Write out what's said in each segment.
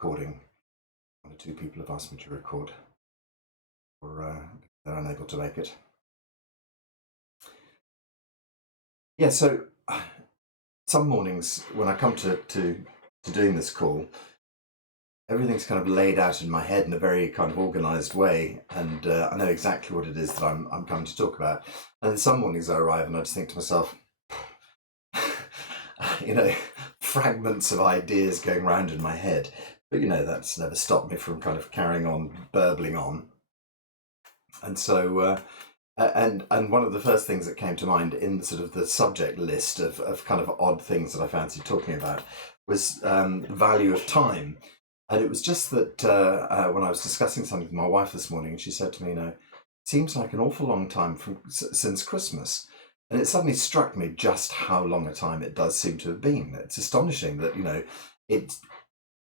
recording. One or two people have asked me to record, or they're unable to make it. Yeah, so some mornings when I come to doing this call, everything's kind of laid out in my head in a very kind of organised way, and I know exactly what it is that I'm coming to talk about. And then some mornings I arrive and I just think to myself, you know, fragments of ideas going round in my head. But that's never stopped me from kind of carrying on, burbling on. And so, and one of the first things that came to mind in sort of the subject list of kind of odd things that I fancied talking about was the value of time. And it was just that when I was discussing something with my wife this morning, she said to me, it seems like an awful long time since Christmas. And it suddenly struck me just how long a time it does seem to have been. It's astonishing that, it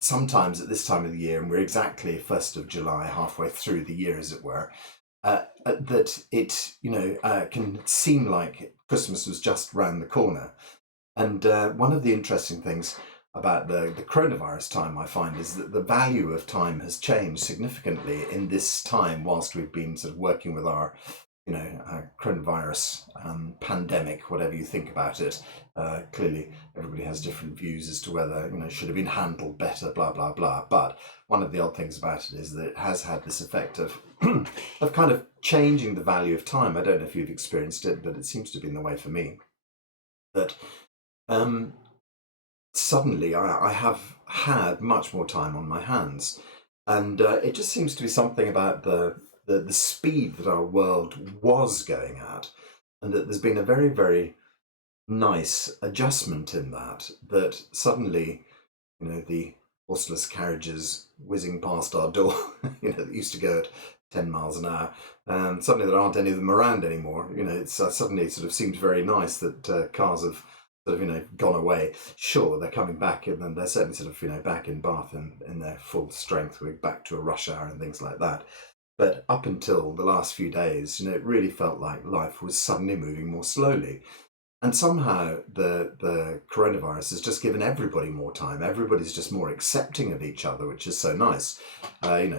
sometimes at this time of the year, and we're exactly 1st of July, halfway through the year, as it were, that it, can seem like Christmas was just round the corner. And one of the interesting things about the coronavirus time, I find, is that the value of time has changed significantly in this time whilst we've been sort of working with our coronavirus pandemic, whatever you think about it. Clearly, everybody has different views as to whether it should have been handled better, blah blah blah. But one of the odd things about it is that it has had this effect of of kind of changing the value of time. I don't know if you've experienced it, but it seems to have been the way for me. That suddenly I have had much more time on my hands, and it just seems to be something about the speed that our world was going at, and that there's been a very, very nice adjustment in that suddenly, the horseless carriages whizzing past our door, that used to go at 10 miles an hour, and suddenly there aren't any of them around anymore. It's suddenly sort of seems very nice that cars have sort of gone away. Sure, they're coming back, and then they're certainly sort of back in Bath in their full strength. We're back to a rush hour and things like that. But up until the last few days, it really felt like life was suddenly moving more slowly. And somehow the coronavirus has just given everybody more time. Everybody's just more accepting of each other, which is so nice.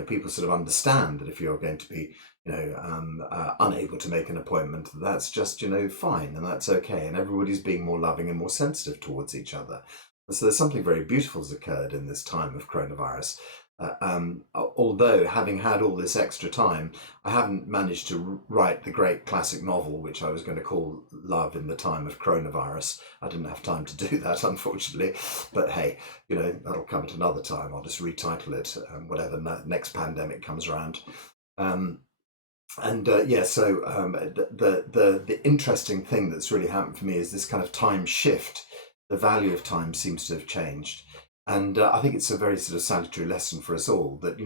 People sort of understand that if you're going to be, unable to make an appointment, that's just, fine, and that's okay. And everybody's being more loving and more sensitive towards each other. And so there's something very beautiful has occurred in this time of coronavirus. Although having had all this extra time, I haven't managed to write the great classic novel, which I was going to call Love in the Time of Coronavirus. I didn't have time to do that, unfortunately. But hey, that'll come at another time. I'll just retitle it, whatever next pandemic comes around. The interesting thing that's really happened for me is this kind of time shift. The value of time seems to have changed. And I think it's a very sort of salutary lesson for us all that,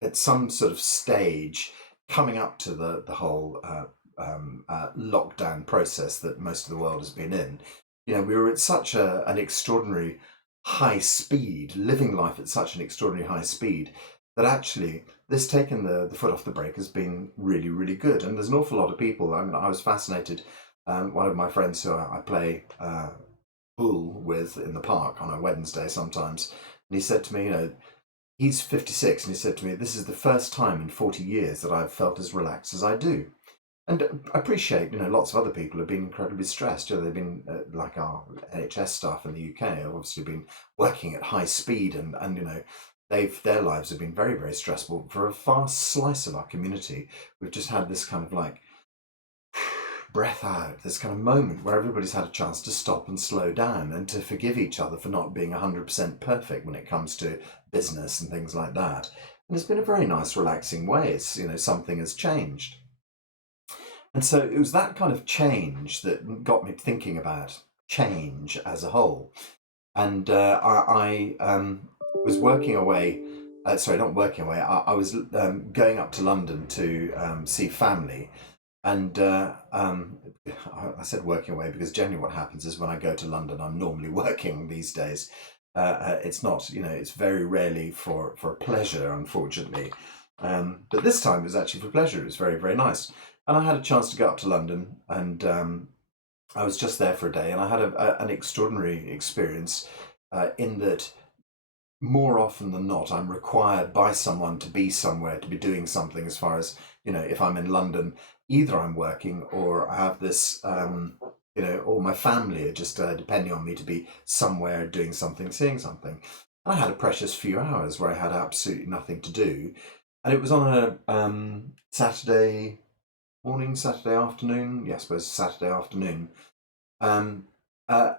at some sort of stage coming up to the whole lockdown process that most of the world has been in, we were at such an extraordinary high speed, living life at such an extraordinary high speed, that actually this taking the foot off the brake has been really, really good. And there's an awful lot of people. I mean, I was fascinated. One of my friends who I play pool with in the park on a Wednesday sometimes, and he said to me, he's 56, and he said to me, this is the first time in 40 years that I've felt as relaxed as I do. And I appreciate, lots of other people have been incredibly stressed. They've been, like our NHS staff in the UK, have obviously been working at high speed, and their lives have been very, very stressful. For a vast slice of our community, we've just had this kind of like breath out, this kind of moment where everybody's had a chance to stop and slow down and to forgive each other for not being 100% perfect when it comes to business and things like that. And it's been a very nice, relaxing way. It's, something has changed. And so it was that kind of change that got me thinking about change as a whole. And I was working away. Sorry, not working away. I was going up to London to see family, and I said working away because generally what happens is when I go to London, I'm normally working these days. It's not, it's very rarely for pleasure, unfortunately. But this time it was actually for pleasure. It was very, very nice. And I had a chance to go up to London, and I was just there for a day, and I had an extraordinary experience in that more often than not, I'm required by someone to be somewhere, to be doing something. As far as, if I'm in London, either I'm working or I have this, or my family are just depending on me to be somewhere doing something, seeing something. And I had a precious few hours where I had absolutely nothing to do. And it was on a Saturday morning, Saturday afternoon. Yeah, I suppose Saturday afternoon. Um, uh,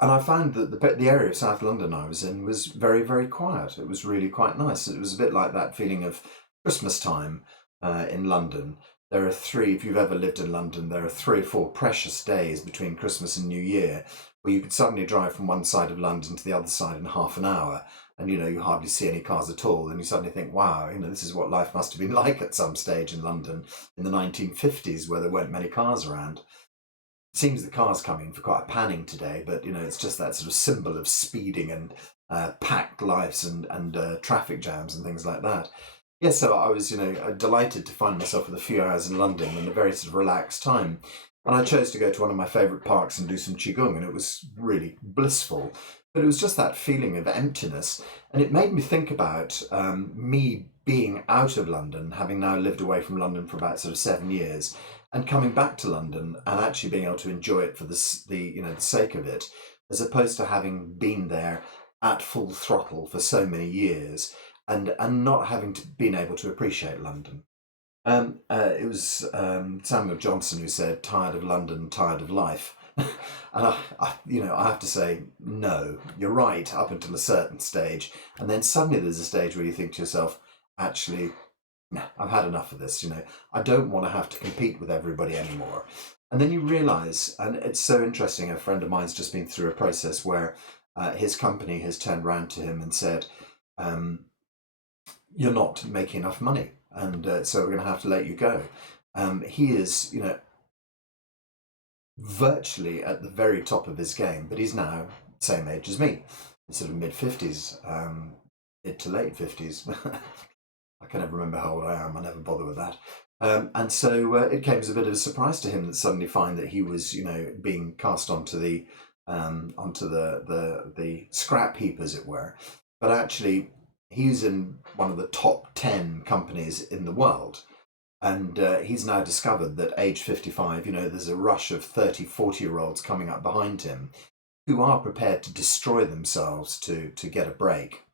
and I found that the area of South London I was in was very, very quiet. It was really quite nice. It was a bit like that feeling of Christmas time in London. There are three, if you've ever lived in London, there are 3 or 4 precious days between Christmas and New Year where you could suddenly drive from one side of London to the other side in half an hour. And you hardly see any cars at all, and you suddenly think, "Wow, this is what life must have been like at some stage in London in the 1950s, where there weren't many cars around." Seems the car's coming for quite a panning today, but it's just that sort of symbol of speeding and packed lives and traffic jams and things like that. Yeah, so I was delighted to find myself with a few hours in London in a very sort of relaxed time, and I chose to go to one of my favourite parks and do some qigong, and it was really blissful. But it was just that feeling of emptiness, and it made me think about me being out of London, having now lived away from London for about sort of 7 years, and coming back to London and actually being able to enjoy it for the sake of it, as opposed to having been there at full throttle for so many years and not having to been able to appreciate London. It was Samuel Johnson who said, "Tired of London, tired of life." And I have to say, no, you're right up until a certain stage, and then suddenly there's a stage where you think to yourself, actually, no, I've had enough of this. I don't want to have to compete with everybody anymore. And then you realise, and it's so interesting. A friend of mine's just been through a process where his company has turned round to him and said, um, "You're not making enough money, and so we're going to have to let you go." He is, virtually at the very top of his game, but he's now same age as me, sort of mid 50s, mid to late 50s. I can never remember how old I am. I never bother with that. And so it came as a bit of a surprise to him that suddenly find that he was, being cast onto the scrap heap, as it were. But actually, he's in one of the top 10 companies in the world. And he's now discovered that age 55, there's a rush of 30, 40-year-olds coming up behind him who are prepared to destroy themselves to get a break.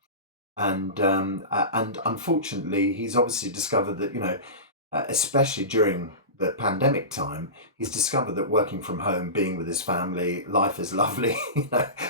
And unfortunately, he's obviously discovered that especially during the pandemic time, he's discovered that working from home, being with his family, life is lovely.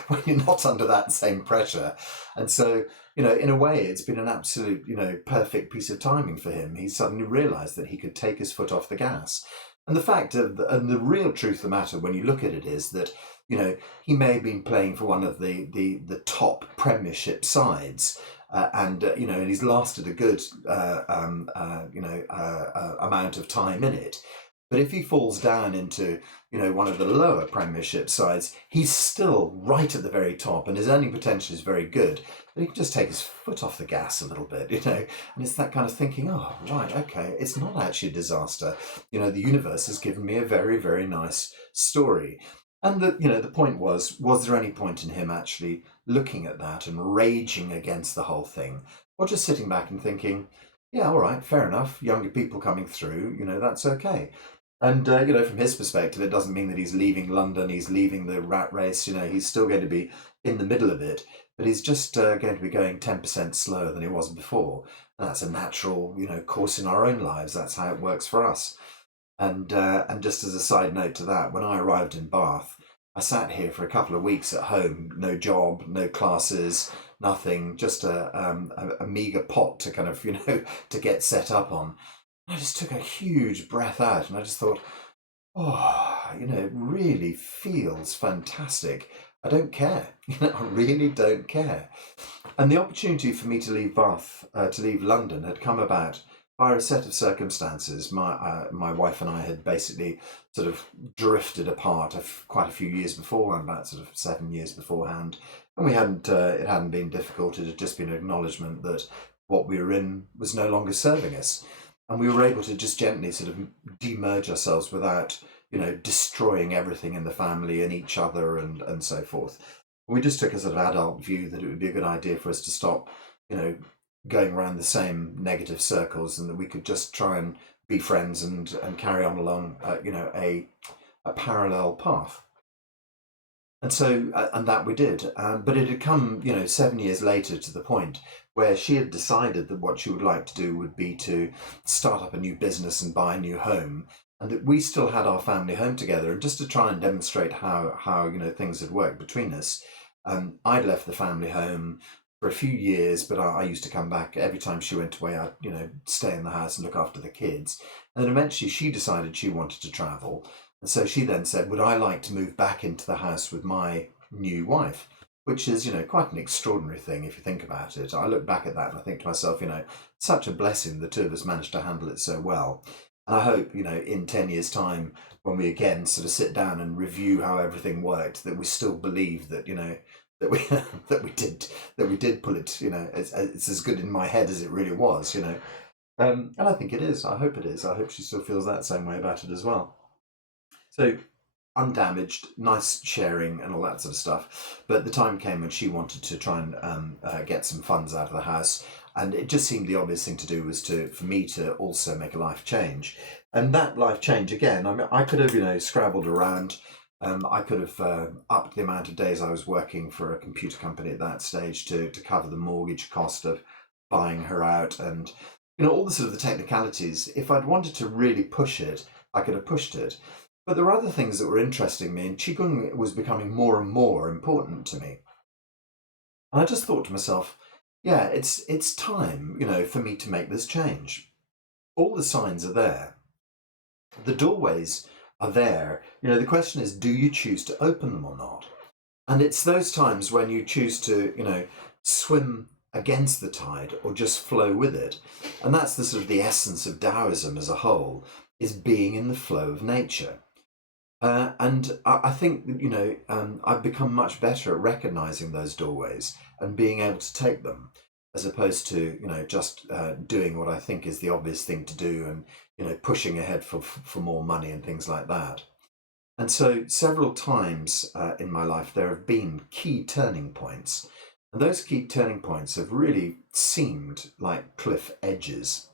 When you're not under that same pressure, and so in a way, it's been an absolute perfect piece of timing for him. He suddenly realised that he could take his foot off the gas. And the fact of and the real truth of the matter, when you look at it, is that he may have been playing for one of the top Premiership sides, and he's lasted a good amount of time in it. But if he falls down into one of the lower Premiership sides, he's still right at the very top, and his earning potential is very good. But he can just take his foot off the gas a little bit, and it's that kind of thinking. Oh, right, okay, it's not actually a disaster. The universe has given me a very, very nice story. And the point was there any point in him actually looking at that and raging against the whole thing, or just sitting back and thinking, yeah, all right, fair enough, younger people coming through, that's okay. And from his perspective, it doesn't mean that he's leaving London, he's leaving the rat race. He's still going to be in the middle of it, but he's just going to be going 10% slower than he was before. And that's a natural, course in our own lives. That's how it works for us. And just as a side note to that, when I arrived in Bath, I sat here for a couple of weeks at home, no job, no classes, nothing, just a meager pot to kind of to get set up on. I just took a huge breath out, and I just thought, oh, it really feels fantastic. I don't care. I really don't care. And the opportunity for me to leave Bath, to leave London, had come about by a set of circumstances. My wife and I had basically sort of drifted apart quite a few years before, about sort of 7 years beforehand, and we hadn't. It hadn't been difficult. It had just been an acknowledgement that what we were in was no longer serving us, and we were able to just gently sort of demerge ourselves without destroying everything in the family and each other and so forth. We just took a sort of adult view that it would be a good idea for us to stop, you know, going around the same negative circles, and that we could just try and be friends and carry on along, a parallel path. And so, and that we did. But it had come, 7 years later to the point where she had decided that what she would like to do would be to start up a new business and buy a new home. And that we still had our family home together. And just to try and demonstrate how things had worked between us, I'd left the family home for a few years, but I used to come back every time she went away. I'd, stay in the house and look after the kids. And then eventually she decided she wanted to travel. And so she then said, would I like to move back into the house with my new wife? Which is, quite an extraordinary thing if you think about it. I look back at that and I think to myself, such a blessing the two of us managed to handle it so well. And I hope, in 10 years' time, when we again sort of sit down and review how everything worked, that we still believe that, that we that we did pull it, it's as good in my head as it really was. And I think it is. I hope it is. I hope she still feels that same way about it as well. So undamaged, nice sharing and all that sort of stuff. But the time came when she wanted to try and get some funds out of the house, and it just seemed the obvious thing to do was for me to also make a life change. And that life change again, I mean, I could have scrabbled around. I could have upped the amount of days I was working for a computer company at that stage to cover the mortgage cost of buying her out, and all the sort of the technicalities. If I'd wanted to really push it, I could have pushed it. But there were other things that were interesting me, and Qigong was becoming more and more important to me. And I just thought to myself, yeah, it's time, for me to make this change. All the signs are there. The doorways are there. The question is, do you choose to open them or not? And it's those times when you choose to, swim against the tide or just flow with it. And that's the sort of the essence of Taoism as a whole, is being in the flow of nature. And I think I've become much better at recognizing those doorways and being able to take them, as opposed to just doing what I think is the obvious thing to do, and pushing ahead for more money and things like that. And so several times in my life there have been key turning points, and those key turning points have really seemed like cliff edges.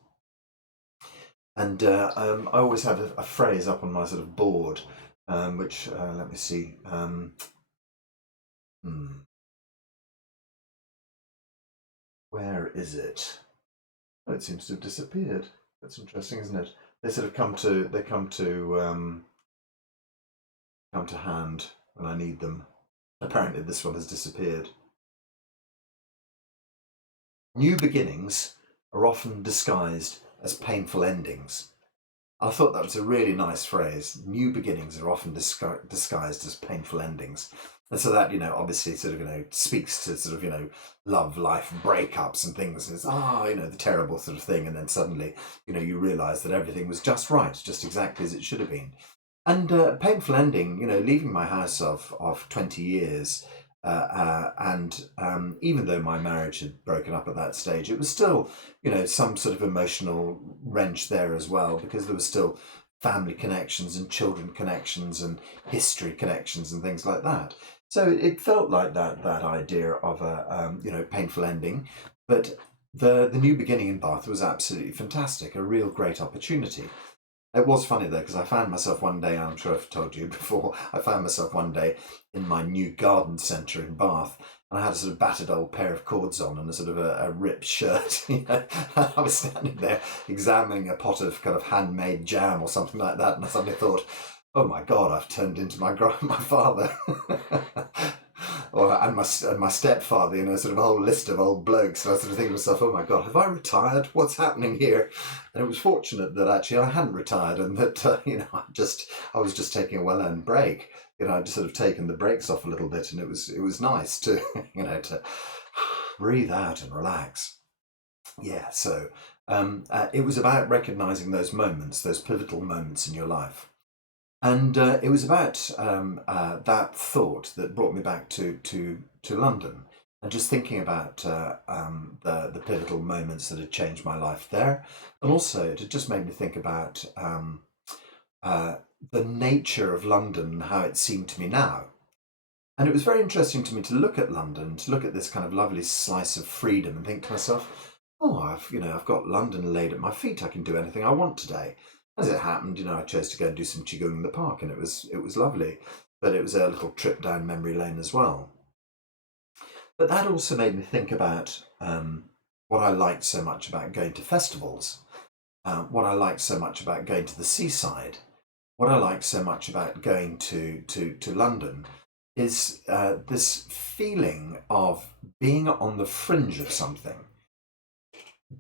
And I always have a phrase up on my sort of board, which let me see. Hmm, where is it? Oh, it seems to have disappeared. That's interesting, isn't it? They sort of come to hand when I need them. Apparently, this one has disappeared. New beginnings are often disguised as painful endings. I thought that was a really nice phrase. New beginnings are often disguised as painful endings. And so that, obviously sort of, speaks to sort of, love, life, breakups and things. And it's, the terrible sort of thing. And then suddenly, you realise that everything was just right, just exactly as it should have been. And painful ending, leaving my house of 20 years. And even though my marriage had broken up at that stage, it was still, some sort of emotional wrench there as well, because there was still family connections and children connections and history connections and things like that. So it felt like that idea of a painful ending, but the new beginning in Bath was absolutely fantastic, a real great opportunity. It was funny though, because I found myself one day, I'm sure I've told you before, I found myself one day in my new garden centre in Bath, and I had a sort of battered old pair of cords on and a sort of a ripped shirt. And I was standing there examining a pot of kind of handmade jam or something like that, and I suddenly thought, oh my God, I've turned into my father. And my stepfather, sort of a whole list of old blokes. And I sort of think to myself, oh my God, have I retired? What's happening here? And it was fortunate that actually I hadn't retired, and that I was just taking a well-earned break. I'd just sort of taken the brakes off a little bit, and it was nice to to breathe out and relax. Yeah, so it was about recognizing those moments, those pivotal moments in your life. And it was about that thought that brought me back to London, and just thinking about the pivotal moments that had changed my life there, and also it had just made me think about uh, the nature of London and how it seemed to me now. And it was very interesting to me to look at London, to look at this kind of lovely slice of freedom and think to myself, oh, I've got London laid at my feet. I can do anything I want today. As it happened, I chose to go and do some qigong in the park, and it was lovely. But it was a little trip down memory lane as well. But that also made me think about what I liked so much about going to festivals, what I liked so much about going to the seaside, what I like so much about going to London is this feeling of being on the fringe of something,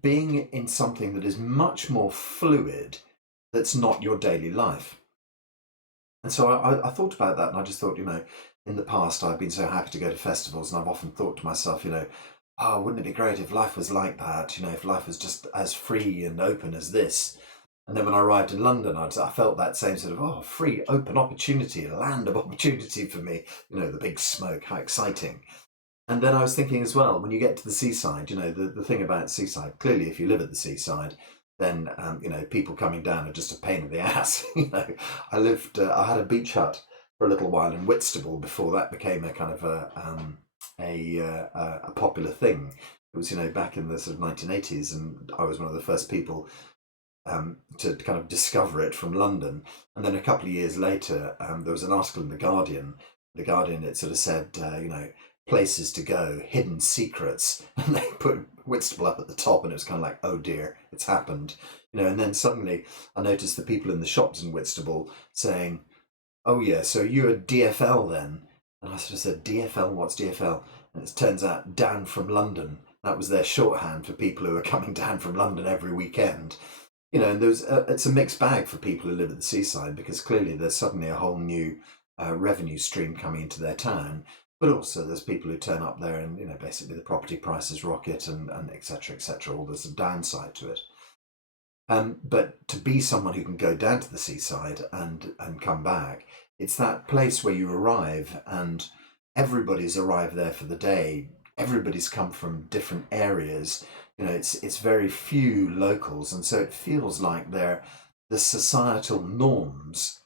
being in something that is much more fluid, that's not your daily life. And so I thought about that, and I just thought, in the past I've been so happy to go to festivals, and I've often thought to myself, oh, wouldn't it be great if life was like that? If life was just as free and open as this. And then when I arrived in London, I felt that same sort of, oh, free, open opportunity, a land of opportunity for me. The big smoke, how exciting. And then I was thinking as well, when you get to the seaside, the thing about seaside, clearly if you live at the seaside, then, people coming down are just a pain in the ass. I had a beach hut for a little while in Whitstable before that became a kind of a popular thing. It was, back in the sort of 1980s, and I was one of the first people to kind of discover it from London. And then a couple of years later, there was an article in The Guardian. The Guardian, it sort of said, places to go, hidden secrets. And they put Whitstable up at the top, and it was kind of like, oh dear, it's happened. And then suddenly I noticed the people in the shops in Whitstable saying, oh yeah, so you're a DFL then? And I sort of said, DFL, what's DFL? And it turns out down from London. That was their shorthand for people who are coming down from London every weekend. And it's a mixed bag for people who live at the seaside, because clearly there's suddenly a whole new revenue stream coming into their town. But also there's people who turn up there and, basically the property prices rocket and et cetera, et cetera. All there's a downside to it. But to be someone who can go down to the seaside and come back, it's that place where you arrive and everybody's arrived there for the day. Everybody's come from different areas. It's very few locals, and so it feels like the societal norms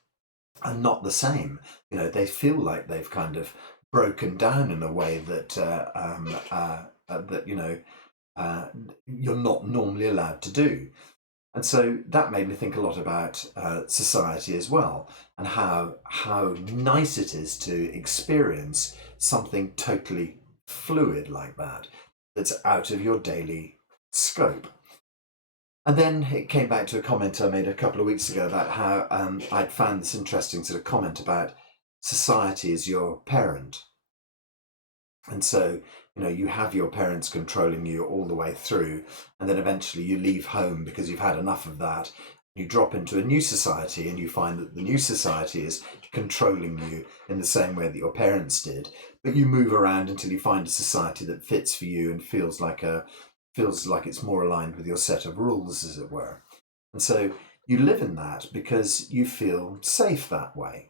are not the same. They feel like they've kind of broken down in a way that you're not normally allowed to do. And so that made me think a lot about society as well, and how nice it is to experience something totally fluid like that, that's out of your daily scope. And then it came back to a comment I made a couple of weeks ago about how I'd found this interesting sort of comment about society as your parent. And so, you have your parents controlling you all the way through, and then eventually you leave home because you've had enough of that. You drop into a new society, and you find that the new society is controlling you in the same way that your parents did. But you move around until you find a society that fits for you and feels like it's more aligned with your set of rules, as it were. And so you live in that because you feel safe that way.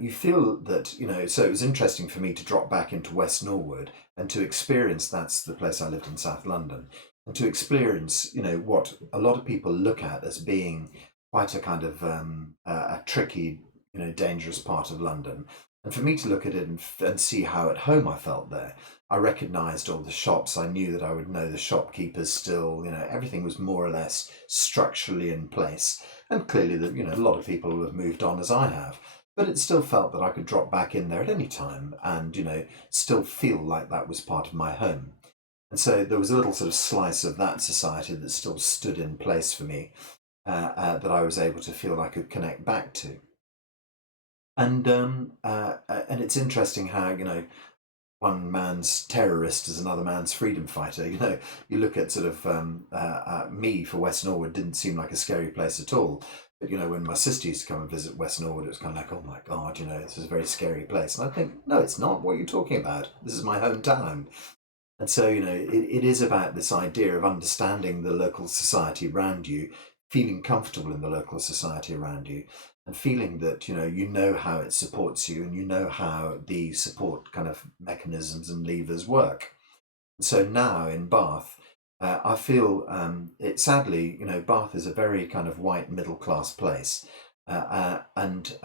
You feel that, so it was interesting for me to drop back into West Norwood and to experience, that's the place I lived in, South London, and to experience, what a lot of people look at as being quite a kind of a tricky, dangerous part of London. And for me to look at it and see how at home I felt there, I recognised all the shops. I knew that I would know the shopkeepers still. Everything was more or less structurally in place. And clearly, a lot of people have moved on as I have. But it still felt that I could drop back in there at any time and, still feel like that was part of my home. And so there was a little sort of slice of that society that still stood in place for me, that I was able to feel I could connect back to. And it's interesting how, one man's terrorist is another man's freedom fighter. You look at sort of me for West Norwood, didn't seem like a scary place at all. But when my sister used to come and visit West Norwood, it was kind of like, oh my God, this is a very scary place. And I think, no, it's not. What are you talking about? This is my hometown. And so, it is about this idea of understanding the local society around you, feeling comfortable in the local society around you, and feeling that, you know how it supports you, and you know how the support kind of mechanisms and levers work. So now in Bath, I feel it sadly, Bath is a very kind of white middle class place. And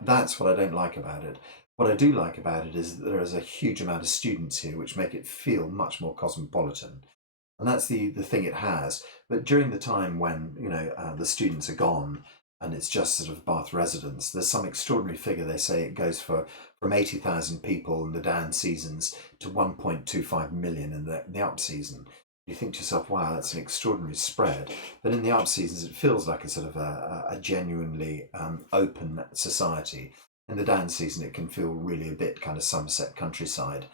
that's what I don't like about it. What I do like about it is that there is a huge amount of students here, which make it feel much more cosmopolitan. And that's the thing it has. But during the time when the students are gone and it's just sort of Bath residents, there's some extraordinary figure. They say it goes for from 80,000 people in the down seasons to 1.25 million in the up season. You think to yourself, wow, that's an extraordinary spread. But in the up seasons, it feels like a sort of a genuinely open society. In the down season, it can feel really a bit kind of Somerset countryside.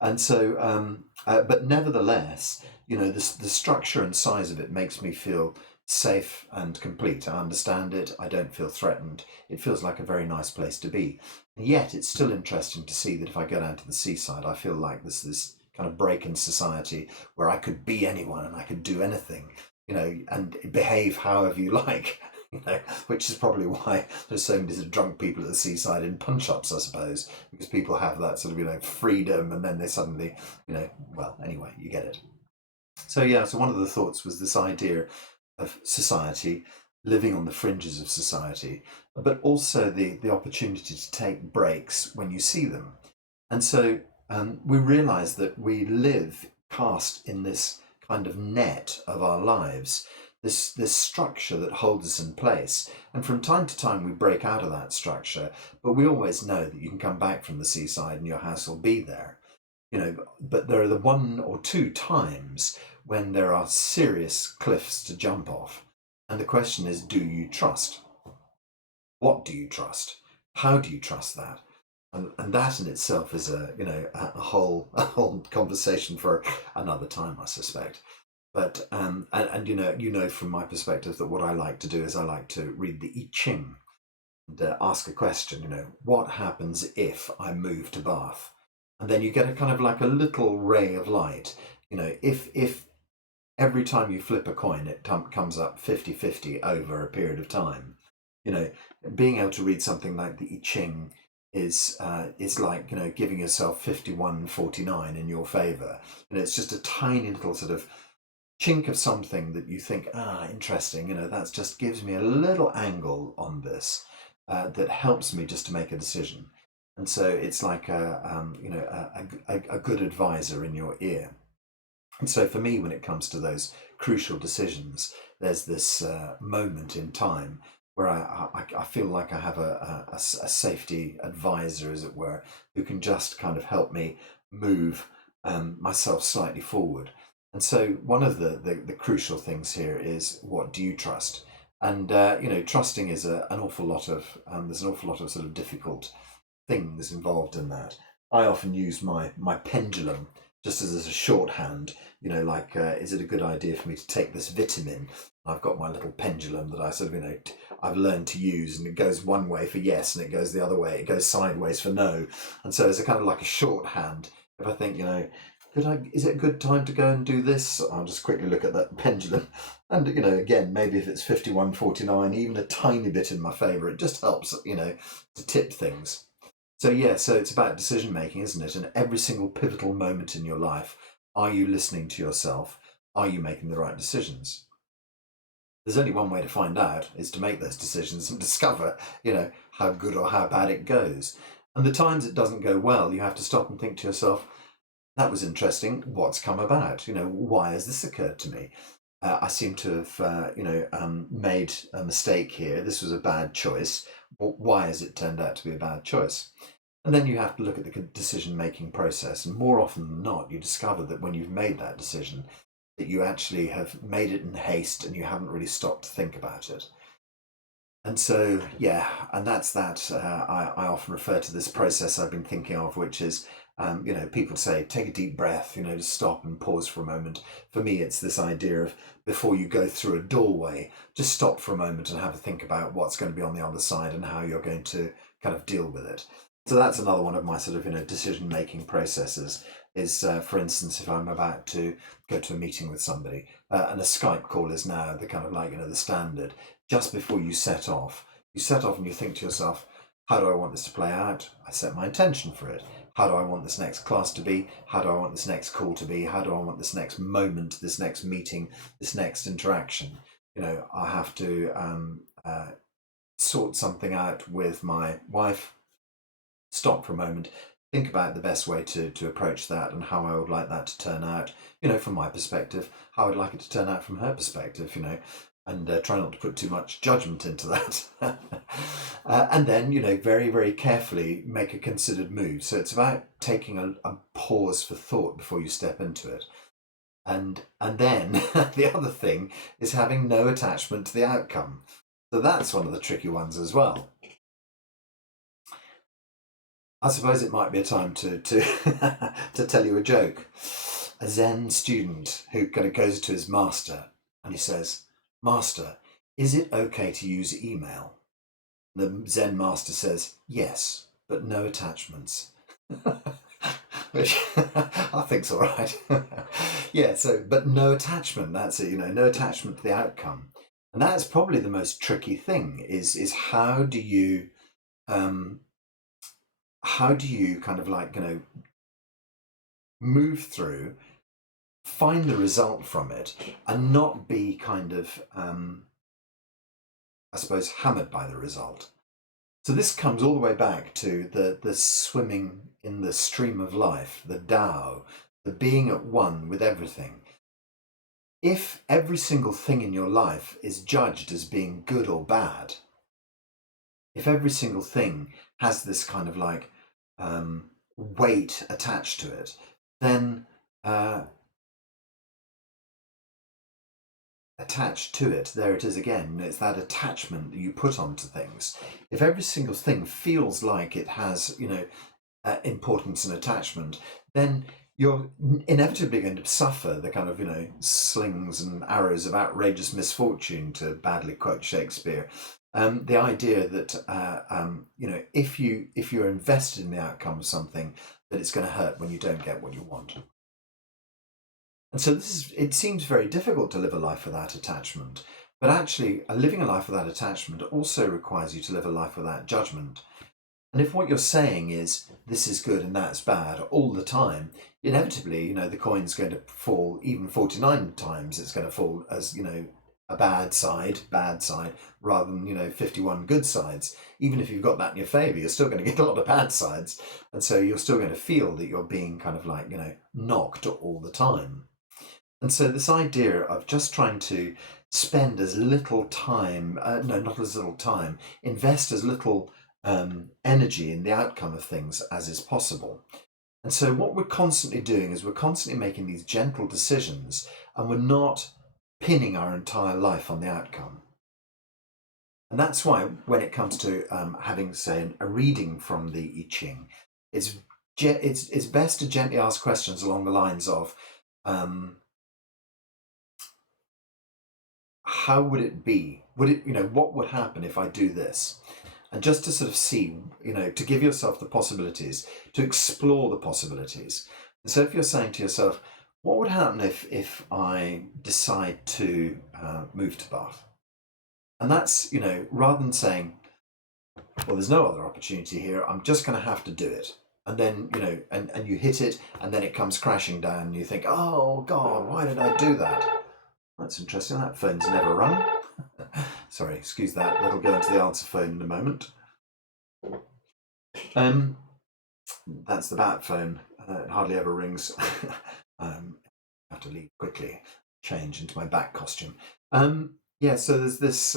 And so, but nevertheless, the structure and size of it makes me feel safe and complete. I understand it. I don't feel threatened. It feels like a very nice place to be. And yet, it's still interesting to see that if I go down to the seaside, I feel like this kind of break in society where I could be anyone and I could do anything, and behave however you like. Which is probably why there's so many sort of drunk people at the seaside in punch ups, I suppose, because people have that sort of freedom, and then they suddenly, well, anyway, you get it. So yeah, so one of the thoughts was this idea of society, living on the fringes of society, but also the opportunity to take breaks when you see them. And so we realize that we live cast in this kind of net of our lives, this structure that holds us in place. And from time to time, we break out of that structure, but we always know that you can come back from the seaside and your house will be there. But there are the one or two times when there are serious cliffs to jump off. And the question is, do you trust? What do you trust? How do you trust that? And that in itself is a whole conversation for another time, I suspect. But and from my perspective that what I like to do is I like to read the I Ching and ask a question. What happens if I move to Bath? And then you get a kind of like a little ray of light. If every time you flip a coin, it comes up 50-50 over a period of time. You know, being able to read something like the I Ching is like giving yourself 51-49 in your favor. It's just a tiny little sort of chink of something that you think, interesting. That just gives me a little angle on this that helps me just to make a decision. And so it's like a good advisor in your ear. And so for me, when it comes to those crucial decisions, there's this moment in time where I feel like I have a safety advisor, as it were, who can just kind of help me move myself slightly forward. And so one of the crucial things here is, what do you trust? And trusting is an awful lot of there's an awful lot of sort of difficult things involved in that. I often use my pendulum just as a shorthand. Like, is it a good idea for me to take this vitamin? I've got my little pendulum that I sort of, I've learned to use, and it goes one way for yes, and it goes the other way. It goes sideways for no, and so it's a kind of like a shorthand. If I think, is it a good time to go and do this? I'll just quickly look at that pendulum, and again, maybe if it's 51-49, even a tiny bit in my favour, it just helps, to tip things. So yeah, so it's about decision making, isn't it? And every single pivotal moment in your life, are you listening to yourself? Are you making the right decisions? There's only one way to find out, is to make those decisions and discover, how good or how bad it goes. And the times it doesn't go well, you have to stop and think to yourself, that was interesting. What's come about? Why has this occurred to me? I seem to have, made a mistake here. This was a bad choice. Why has it turned out to be a bad choice? And then you have to look at the decision making process. And more often than not, you discover that when you've made that decision, that you actually have made it in haste and you haven't really stopped to think about it. And so, yeah, and that's that. I often refer to this process I've been thinking of, which is, people say, take a deep breath, just stop and pause for a moment. For me, it's this idea of, before you go through a doorway, just stop for a moment and have a think about what's going to be on the other side and how you're going to kind of deal with it. So that's another one of my sort of, decision making processes is, for instance, if I'm about to go to a meeting with somebody, and a Skype call is now the kind of like, the standard. Just before you set off and you think to yourself, how do I want this to play out? I set my intention for it. How do I want this next class to be? How do I want this next call to be? How do I want this next moment, this next meeting, this next interaction? I have to sort something out with my wife, stop for a moment, think about the best way to approach that and how I would like that to turn out, from my perspective, how I'd like it to turn out from her perspective, and try not to put too much judgment into that. And then, very, very carefully make a considered move. So it's about taking a pause for thought before you step into it. And then the other thing is having no attachment to the outcome. So that's one of the tricky ones as well. I suppose it might be a time to to tell you a joke. A Zen student who kind of goes to his master and he says, "Master, is it okay to use email?" The Zen master says, "Yes, but no attachments." Which I think's all right. Yeah, but no attachment, that's it, no attachment to the outcome. And that's probably the most tricky thing is um, how do you kind of like, move through, find the result from it, and not be kind of, I suppose, hammered by the result. So this comes all the way back to the swimming in the stream of life, the Tao, the being at one with everything. If every single thing in your life is judged as being good or bad, if every single thing has this kind of like weight attached to it, then attached to it, there it is again, it's that attachment that you put onto things. If every single thing feels like it has, importance and attachment, then you're inevitably going to suffer the kind of, slings and arrows of outrageous misfortune, to badly quote Shakespeare. The idea that, if you're invested in the outcome of something, that it's going to hurt when you don't get what you want. And so it seems very difficult to live a life without attachment. But actually, living a life without attachment also requires you to live a life without judgment. And if what you're saying is this is good and that's bad all the time, inevitably, the coin's going to fall even 49 times. It's going to fall as, a bad side, rather than, 51 good sides. Even if you've got that in your favour, you're still going to get a lot of bad sides. And so you're still going to feel that you're being kind of like, knocked all the time. And so this idea of just trying to spend as little time, not as little time, invest as little energy in the outcome of things as is possible. And so what we're constantly doing is we're constantly making these gentle decisions, and we're not pinning our entire life on the outcome. And that's why when it comes to having, say, a reading from the I Ching, it's best to gently ask questions along the lines of, how would it be? What would happen if I do this? And just to sort of see, to give yourself the possibilities, to explore the possibilities. And so if you're saying to yourself, what would happen if I decide to move to Bath? And that's, rather than saying, well, there's no other opportunity here, I'm just going to have to do it. And then, and you hit it, and then it comes crashing down, and you think, oh, God, why did I do that? That's interesting. That phone's never rung. Sorry, excuse that. That'll go into the answer phone in a moment. That's the bat phone. It hardly ever rings. I have to leave quickly, change into my bat costume. Yeah, so there's this.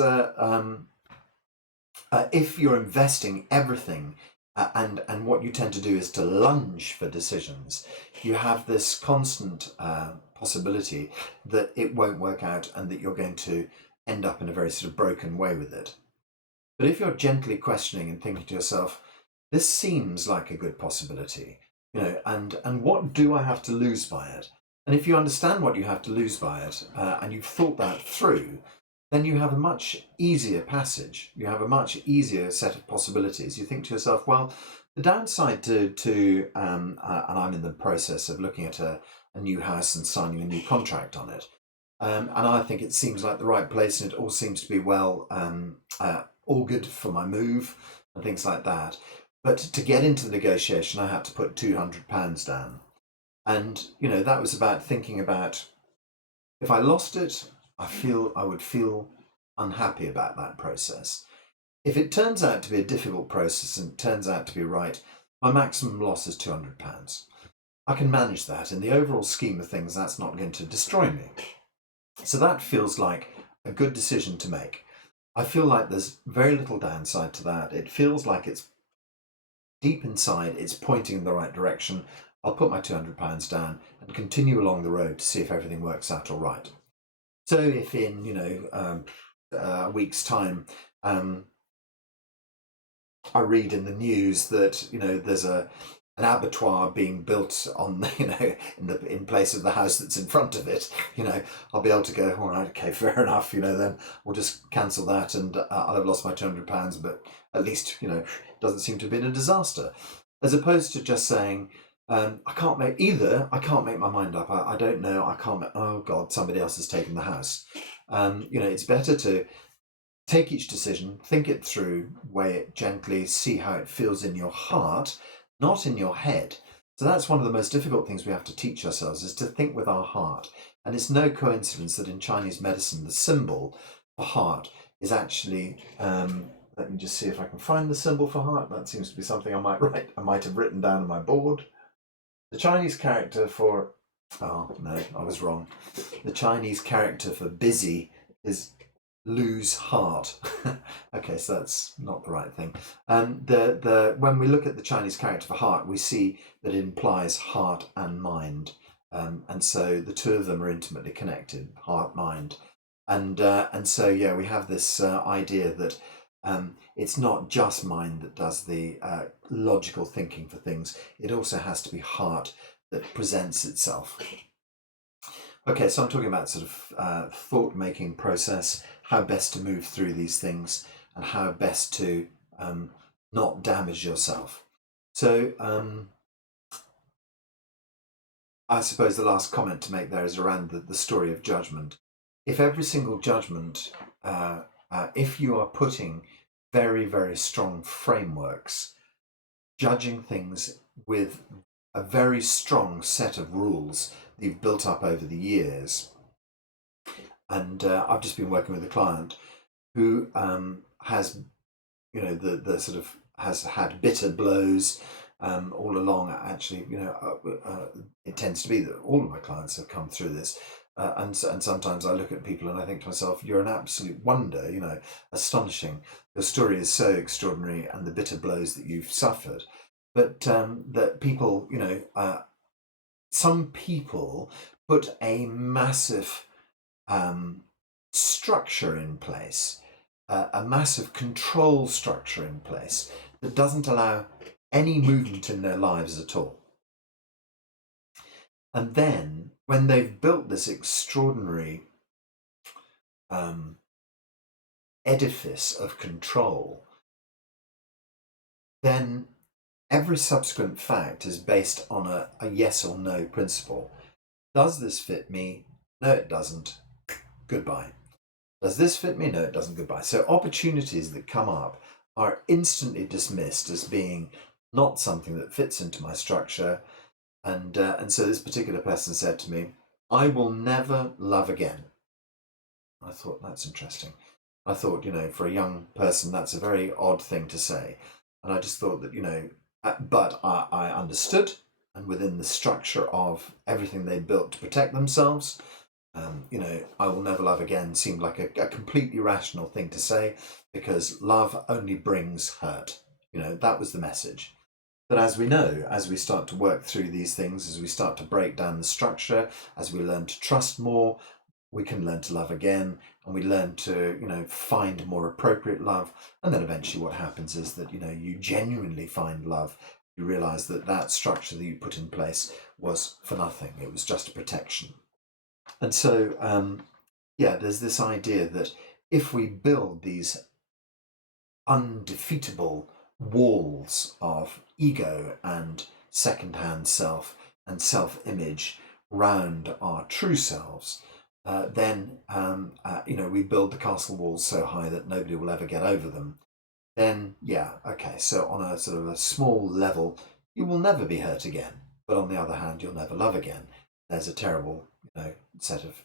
If you're investing everything, and what you tend to do is to lunge for decisions, you have this constant possibility that it won't work out and that you're going to end up in a very sort of broken way with it. But if you're gently questioning and thinking to yourself, this seems like a good possibility, and what do I have to lose by it? And if you understand what you have to lose by it, and you've thought that through, then you have a much easier passage. You have a much easier set of possibilities. You think to yourself, well, the downside to and I'm in the process of looking at a new house and signing a new contract on it. And I think it seems like the right place, and it all seems to be well augured for my move and things like that. But to get into the negotiation, I had to put £200 down. And, that was about thinking about, if I lost it, I would feel unhappy about that process. If it turns out to be a difficult process and turns out to be right, My maximum loss is £200. I can manage that. In the overall scheme of things, that's not going to destroy me. So that feels like a good decision to make. I feel like there's very little downside to that. It feels like it's deep inside, it's pointing in the right direction. I'll put my £200 down and continue along the road to see if everything works out all right. So if in, a week's time, I read in the news that there's an abattoir being built on in place of the house that's in front of it, I'll be able to go, all right, okay, fair enough, then we'll just cancel that, and I'll have lost my £200, but at least it doesn't seem to have been a disaster, as opposed to just saying, I can't make my mind up. I don't know. I can't. Oh God, somebody else has taken the house. It's better to take each decision, think it through, weigh it gently, see how it feels in your heart, not in your head. So that's one of the most difficult things we have to teach ourselves, is to think with our heart. And it's no coincidence that in Chinese medicine, the symbol for heart is actually, let me just see if I can find the symbol for heart. That seems to be something I might have written down on my board. The Chinese character for, oh no, I was wrong. The Chinese character for busy is lose heart. Okay, so that's not the right thing. The when we look at the Chinese character for heart, we see that it implies heart and mind, and so the two of them are intimately connected, heart, mind, and so yeah, we have this idea that it's not just mind that does the logical thinking for things. It also has to be heart that presents itself. Okay, so I'm talking about sort of thought-making process, how best to move through these things, and how best to not damage yourself. So I suppose the last comment to make there is around the story of judgment. If every single judgment, if you are putting very, very strong frameworks, judging things with a very strong set of rules that you've built up over the years. And I've just been working with a client who has, the sort of has had bitter blows all along. Actually, it tends to be that all of my clients have come through this. And sometimes I look at people and I think to myself, you're an absolute wonder, astonishing. Your story is so extraordinary, and the bitter blows that you've suffered. But that people, some people put a massive structure in place, a massive control structure in place that doesn't allow any movement in their lives at all. And then, when they've built this extraordinary edifice of control, then every subsequent fact is based on a yes or no principle. Does this fit me? No, it doesn't. Goodbye. Does this fit me? No, it doesn't. Goodbye. So opportunities that come up are instantly dismissed as being not something that fits into my structure. And so this particular person said to me, I will never love again. I thought, that's interesting. I thought, for a young person, that's a very odd thing to say. And I just thought that, but I understood, and within the structure of everything they built to protect themselves, I will never love again seemed like a completely rational thing to say, because love only brings hurt. That was the message. But as we know, as we start to work through these things, as we start to break down the structure, as we learn to trust more, we can learn to love again, and we learn to, find more appropriate love. And then eventually what happens is that, you genuinely find love. You realize that structure that you put in place was for nothing. It was just a protection. And so, there's this idea that if we build these undefeatable walls of ego and second-hand self and self-image round our true selves, then we build the castle walls so high that nobody will ever get over them. Then, so on a sort of a small level, you will never be hurt again. But on the other hand, you'll never love again. There's a terrible, set of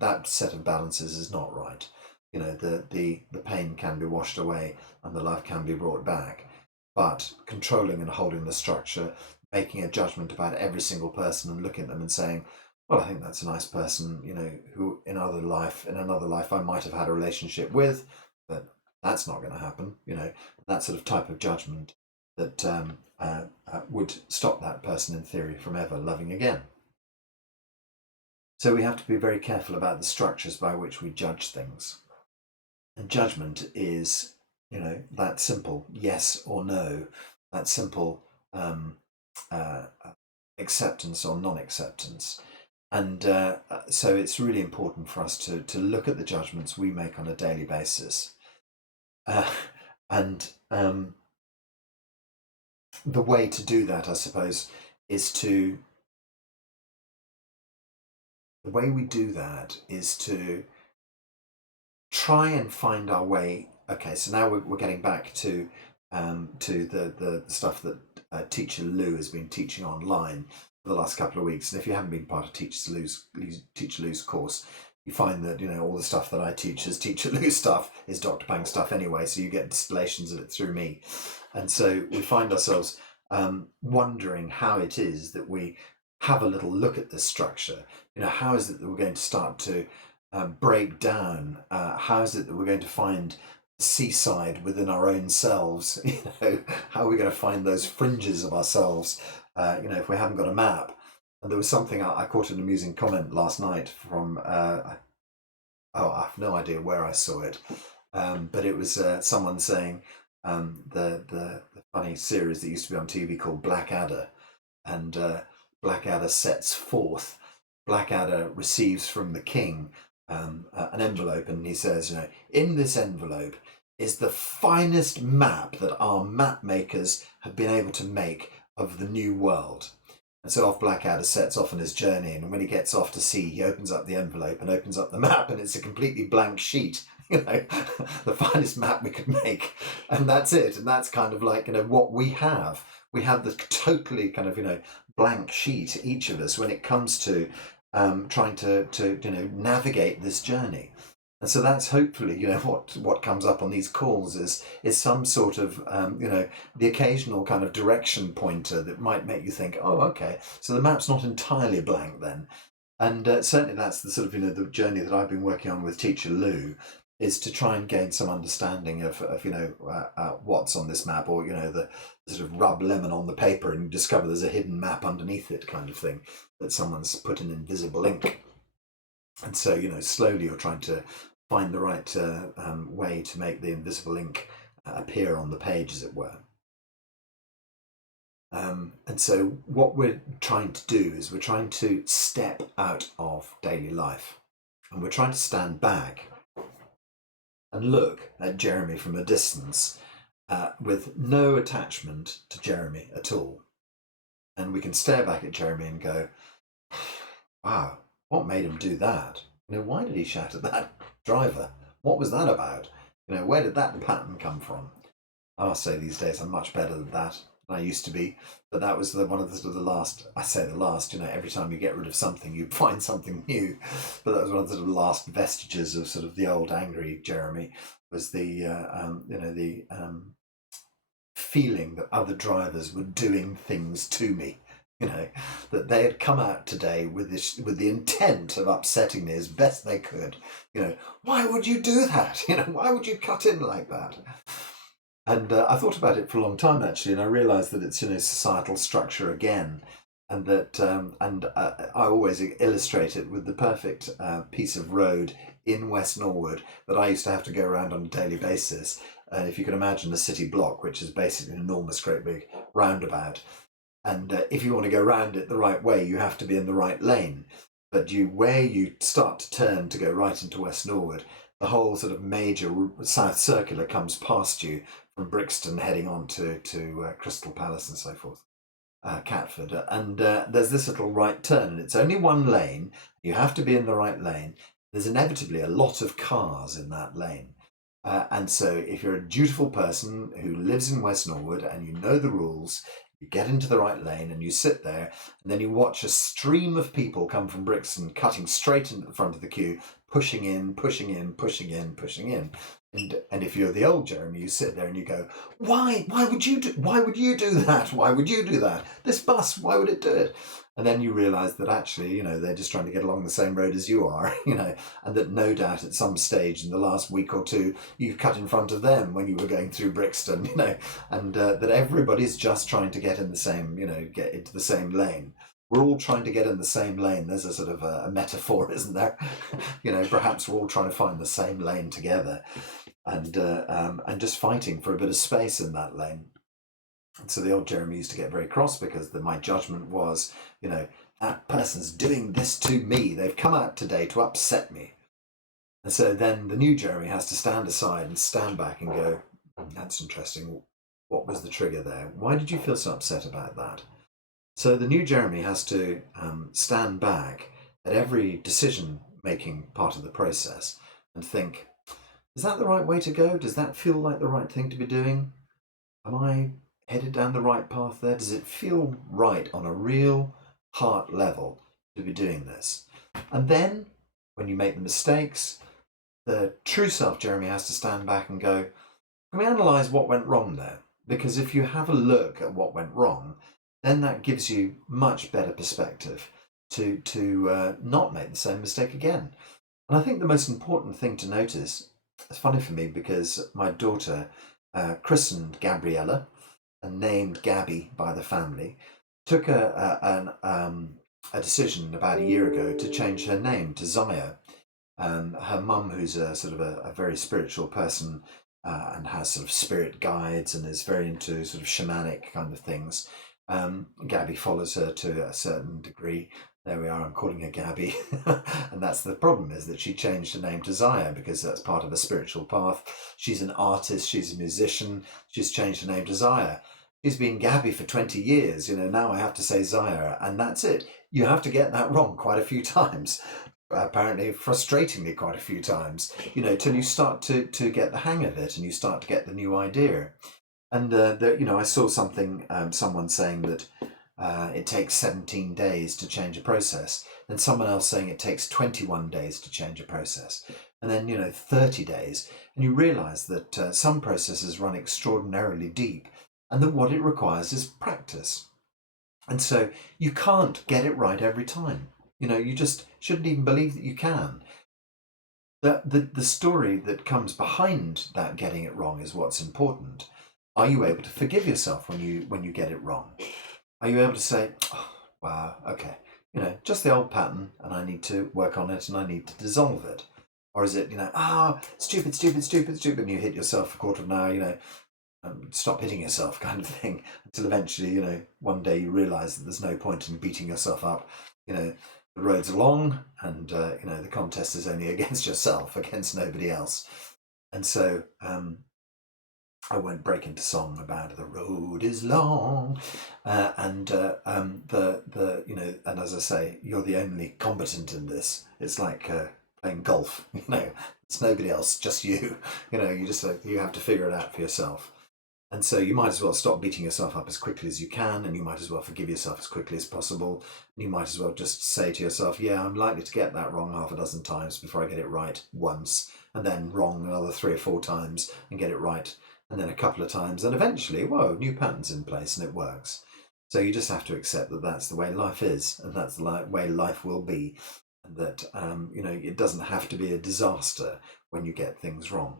that set of balances is not right. The pain can be washed away and the love can be brought back. but controlling and holding the structure, making a judgment about every single person and looking at them and saying, well, I think that's a nice person, who in another life I might have had a relationship with, but that's not going to happen, that sort of type of judgment that would stop that person in theory from ever loving again. So we have to be very careful about the structures by which we judge things. And judgment is, that simple yes or no, that simple acceptance or non-acceptance. And so it's really important for us to look at the judgments we make on a daily basis. And the way to do that, I suppose, the way we do that is to try and find our way. Okay, so now we're getting back to the stuff that Teacher Lou has been teaching online for the last couple of weeks. And if you haven't been part of Teacher Lou's course, you find that all the stuff that I teach as Teacher Lou stuff is Dr. Pang stuff anyway. So you get distillations of it through me, and so we find ourselves wondering how it is that we have a little look at this structure. How is it that we're going to start to break down? How is it that we're going to find seaside within our own selves? How are we going to find those fringes of ourselves? If we haven't got a map. And there was something I caught an amusing comment last night from I have no idea where I saw it, but it was someone saying the funny series that used to be on TV called Blackadder, and Blackadder sets forth. Blackadder receives from the king an envelope, and he says, in this envelope is the finest map that our map makers have been able to make of the new world. And so off Blackadder sets off on his journey, and when he gets off to sea, he opens up the envelope and opens up the map, and it's a completely blank sheet. The finest map we could make, and that's it. And that's kind of like what we have. We have the totally kind of blank sheet, each of us, when it comes to trying to navigate this journey. And so that's hopefully what comes up on these calls is some sort of the occasional kind of direction pointer that might make you think, oh, okay, so the map's not entirely blank then. And certainly that's the sort of the journey that I've been working on with Teacher Lou, is to try and gain some understanding of what's on this map, or the sort of rub lemon on the paper and discover there's a hidden map underneath it, kind of thing, that someone's put in invisible ink. And so slowly you're trying to find the right way to make the invisible ink appear on the page, as it were. And so what we're trying to do is we're trying to step out of daily life, and we're trying to stand back and look at Jeremy from a distance with no attachment to Jeremy at all. And we can stare back at Jeremy and go, wow, what made him do that? Why did he shout at that driver? What was that about? Where did that pattern come from? I must say these days I'm much better than that than I used to be. But that was one of the sort of the last, I say the last, every time you get rid of something, you find something new. But that was one of the sort of last vestiges of sort of the old angry Jeremy, was the feeling that other drivers were doing things to me. That they had come out today with the intent of upsetting me as best they could. Why would you do that? Why would you cut in like that? And I thought about it for a long time, actually, and I realised that it's societal structure again, and that I always illustrate it with the perfect piece of road in West Norwood that I used to have to go around on a daily basis. If you can imagine a city block, which is basically an enormous, great big roundabout. And if you want to go round it the right way, you have to be in the right lane. But where you start to turn to go right into West Norwood, the whole sort of major South Circular comes past you from Brixton heading on to Crystal Palace and so forth, Catford. And there's this little right turn, and it's only one lane. You have to be in the right lane. There's inevitably a lot of cars in that lane. And so if you're a dutiful person who lives in West Norwood and you know the rules, you get into the right lane and you sit there, and then you watch a stream of people come from Brixton, cutting straight into the front of the queue, pushing in, pushing in, pushing in, pushing in. And if you're the old Jeremy, you sit there and you go, why would you do that? Why would you do that? This bus, why would it do it? And then you realise that actually, they're just trying to get along the same road as you are, and that no doubt at some stage in the last week or two, you've cut in front of them when you were going through Brixton, and that everybody's just trying to get in the same, get into the same lane. We're all trying to get in the same lane. There's a sort of a metaphor, isn't there? Perhaps we're all trying to find the same lane together, and just fighting for a bit of space in that lane. And so the old Jeremy used to get very cross because my judgment was, that person's doing this to me. They've come out today to upset me. And so then the new Jeremy has to stand aside and stand back and go, that's interesting. What was the trigger there? Why did you feel so upset about that? So the new Jeremy has to stand back at every decision-making part of the process and think, is that the right way to go? Does that feel like the right thing to be doing? Am I headed down the right path there? Does it feel right on a real heart level to be doing this? And then when you make the mistakes, the true self Jeremy has to stand back and go, can we analyse what went wrong there? Because if you have a look at what went wrong, then that gives you much better perspective to not make the same mistake again. And I think the most important thing to notice, it's funny for me because my daughter christened Gabriella and named Gabby by the family, took a decision about a year ago to change her name to Zaya. Her mum, who's a sort of a very spiritual person and has sort of spirit guides and is very into sort of shamanic kind of things. Gabby follows her to a certain degree. There we are, I'm calling her Gabby. And that's the problem, is that she changed her name to Zaya because that's part of a spiritual path. She's an artist, she's a musician, she's changed her name to Zaya. She's been Gabby for 20 years, now I have to say Zaya, and that's it. You have to get that wrong quite a few times. Apparently frustratingly quite a few times, till you start to get the hang of it and you start to get the new idea. And I saw someone saying that it takes 17 days to change a process, then someone else saying it takes 21 days to change a process, and then 30 days, and you realize that some processes run extraordinarily deep and that what it requires is practice. And so you can't get it right every time. You just shouldn't even believe that you can. The story that comes behind that getting it wrong is what's important. Are you able to forgive yourself when you get it wrong? Are you able to say, oh, wow, okay, just the old pattern and I need to work on it and I need to dissolve it? Or is it, stupid, and you hit yourself a quarter of an hour, stop hitting yourself kind of thing, until eventually, one day you realise that there's no point in beating yourself up. The road's long and, the contest is only against yourself, against nobody else. And so I won't break into song about the road is long, and as I say, you're the only combatant in this. It's like playing golf, it's nobody else, just you. You have to figure it out for yourself. And so you might as well stop beating yourself up as quickly as you can, and you might as well forgive yourself as quickly as possible. And you might as well just say to yourself, yeah, I'm likely to get that wrong half a dozen times before I get it right once, and then wrong another 3 or 4 times and get it right, and then a couple of times, and eventually, whoa, new pattern's in place and it works. So you just have to accept that that's the way life is, and that's the way life will be, and that it doesn't have to be a disaster when you get things wrong.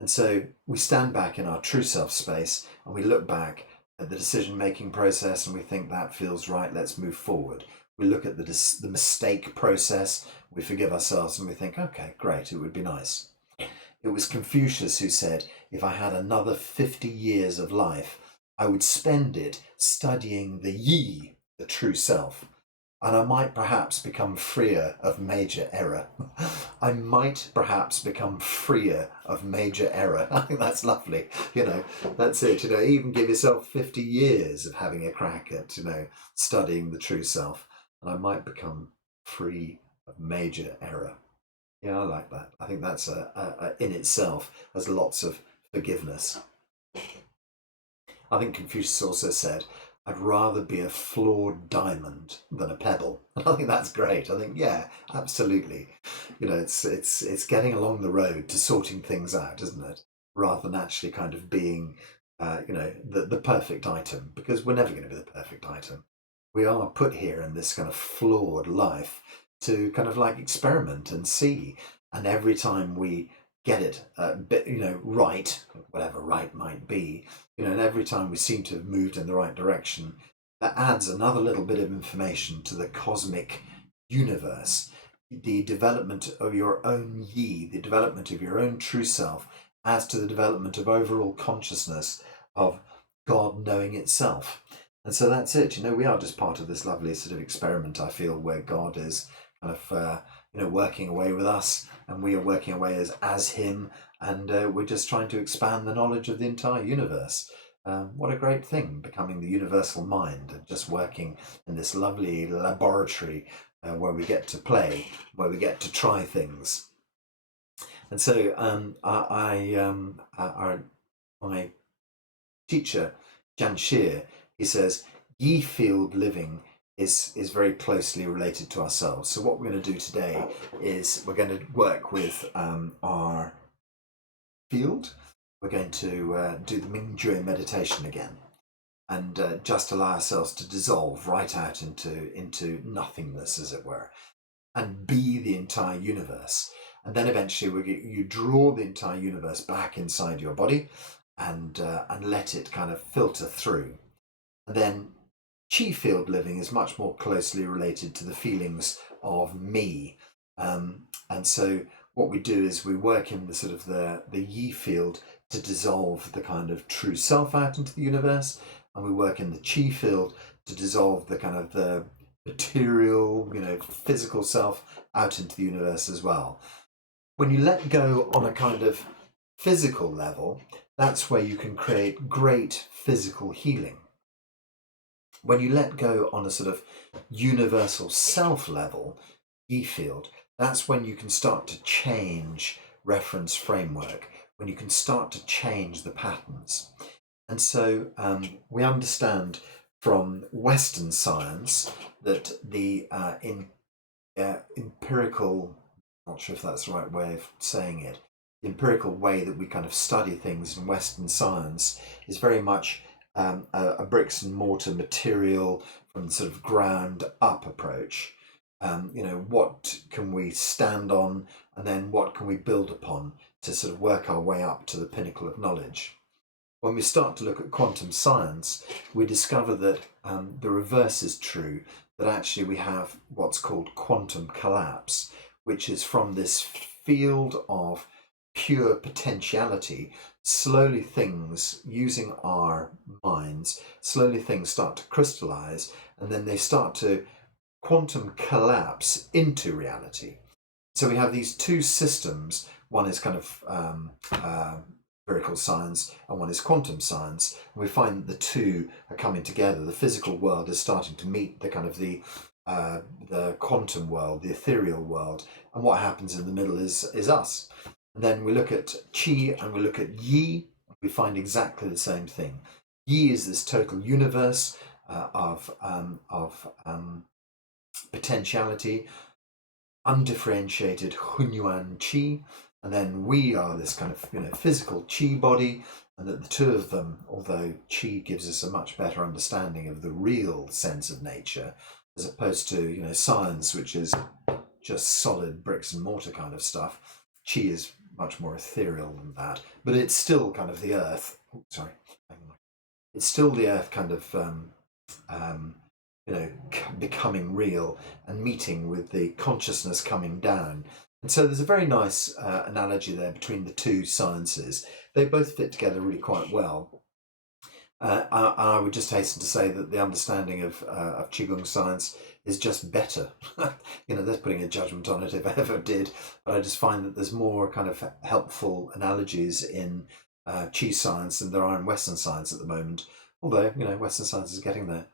And so we stand back in our true self space and we look back at the decision-making process and we think that feels right, let's move forward. We look at the mistake process, we forgive ourselves and we think, okay, great, it would be nice. It was Confucius who said, if I had another 50 years of life, I would spend it studying the yi, the true self. And I might perhaps become freer of major error. I might perhaps become freer of major error. I think that's lovely. That's it. Even give yourself 50 years of having a crack at, studying the true self. And I might become free of major error. Yeah, I like that. I think that's in itself has lots of forgiveness. I think Confucius also said, I'd rather be a flawed diamond than a pebble. And I think that's great. I think, yeah, absolutely. It's getting along the road to sorting things out, isn't it? Rather than actually kind of being, the perfect item, because we're never going to be the perfect item. We are put here in this kind of flawed life to kind of like experiment and see. And every time we get it right, whatever right might be, and every time we seem to have moved in the right direction, that adds another little bit of information to the cosmic universe. The development of your own yi, the development of your own true self, adds to the development of overall consciousness of God knowing itself. And so that's it. We are just part of this lovely sort of experiment, I feel, where God is kind of, working away with us, and we are working away as Him, and we're just trying to expand the knowledge of the entire universe. What a great thing, becoming the universal mind and just working in this lovely laboratory where we get to play, where we get to try things. And so my teacher, Jan Shir, he says, ye field living is very closely related to ourselves. So what we're going to do today is we're going to work with our field. We're going to do the Ming Jue meditation again, and just allow ourselves to dissolve right out into nothingness, as it were, and be the entire universe. And then eventually you draw the entire universe back inside your body, and let it kind of filter through. And then chi field living is much more closely related to the feelings of me. And so what we do is we work in the sort of the yi field to dissolve the kind of true self out into the universe, and we work in the chi field to dissolve the kind of the material, physical self out into the universe as well. When you let go on a kind of physical level, that's where you can create great physical healing. When you let go on a sort of universal self level, E field, that's when you can start to change reference framework, when you can start to change the patterns. And so we understand from Western science that the empirical, not sure if that's the right way of saying it, the empirical way that we kind of study things in Western science is very much a bricks and mortar material from the sort of ground up approach. What can we stand on, and then what can we build upon to sort of work our way up to the pinnacle of knowledge. When we start to look at quantum science, we discover that the reverse is true, that actually we have what's called quantum collapse, which is from this field of pure potentiality, slowly things, using our minds, slowly things start to crystallize, and then they start to quantum collapse into reality. So we have these two systems. One is kind of empirical science, and one is quantum science. And we find that the two are coming together. The physical world is starting to meet the kind of the quantum world, the ethereal world, and what happens in the middle is us. And then we look at chi and we look at yi, and we find exactly the same thing. Yi is this total universe of potentiality, undifferentiated hunyuan chi, and then we are this kind of physical chi body, and that the two of them, although chi gives us a much better understanding of the real sense of nature, as opposed to science, which is just solid bricks and mortar kind of stuff, chi is much more ethereal than that, but it's still kind of the earth. It's still the earth kind of becoming real and meeting with the consciousness coming down. And so there's a very nice analogy there between the two sciences. They both fit together really quite well. I would just hasten to say that the understanding of Qigong science is just better. There's putting a judgment on it if I ever did, but I just find that there's more kind of helpful analogies in Qi science than there are in Western science at the moment. Although, Western science is getting there.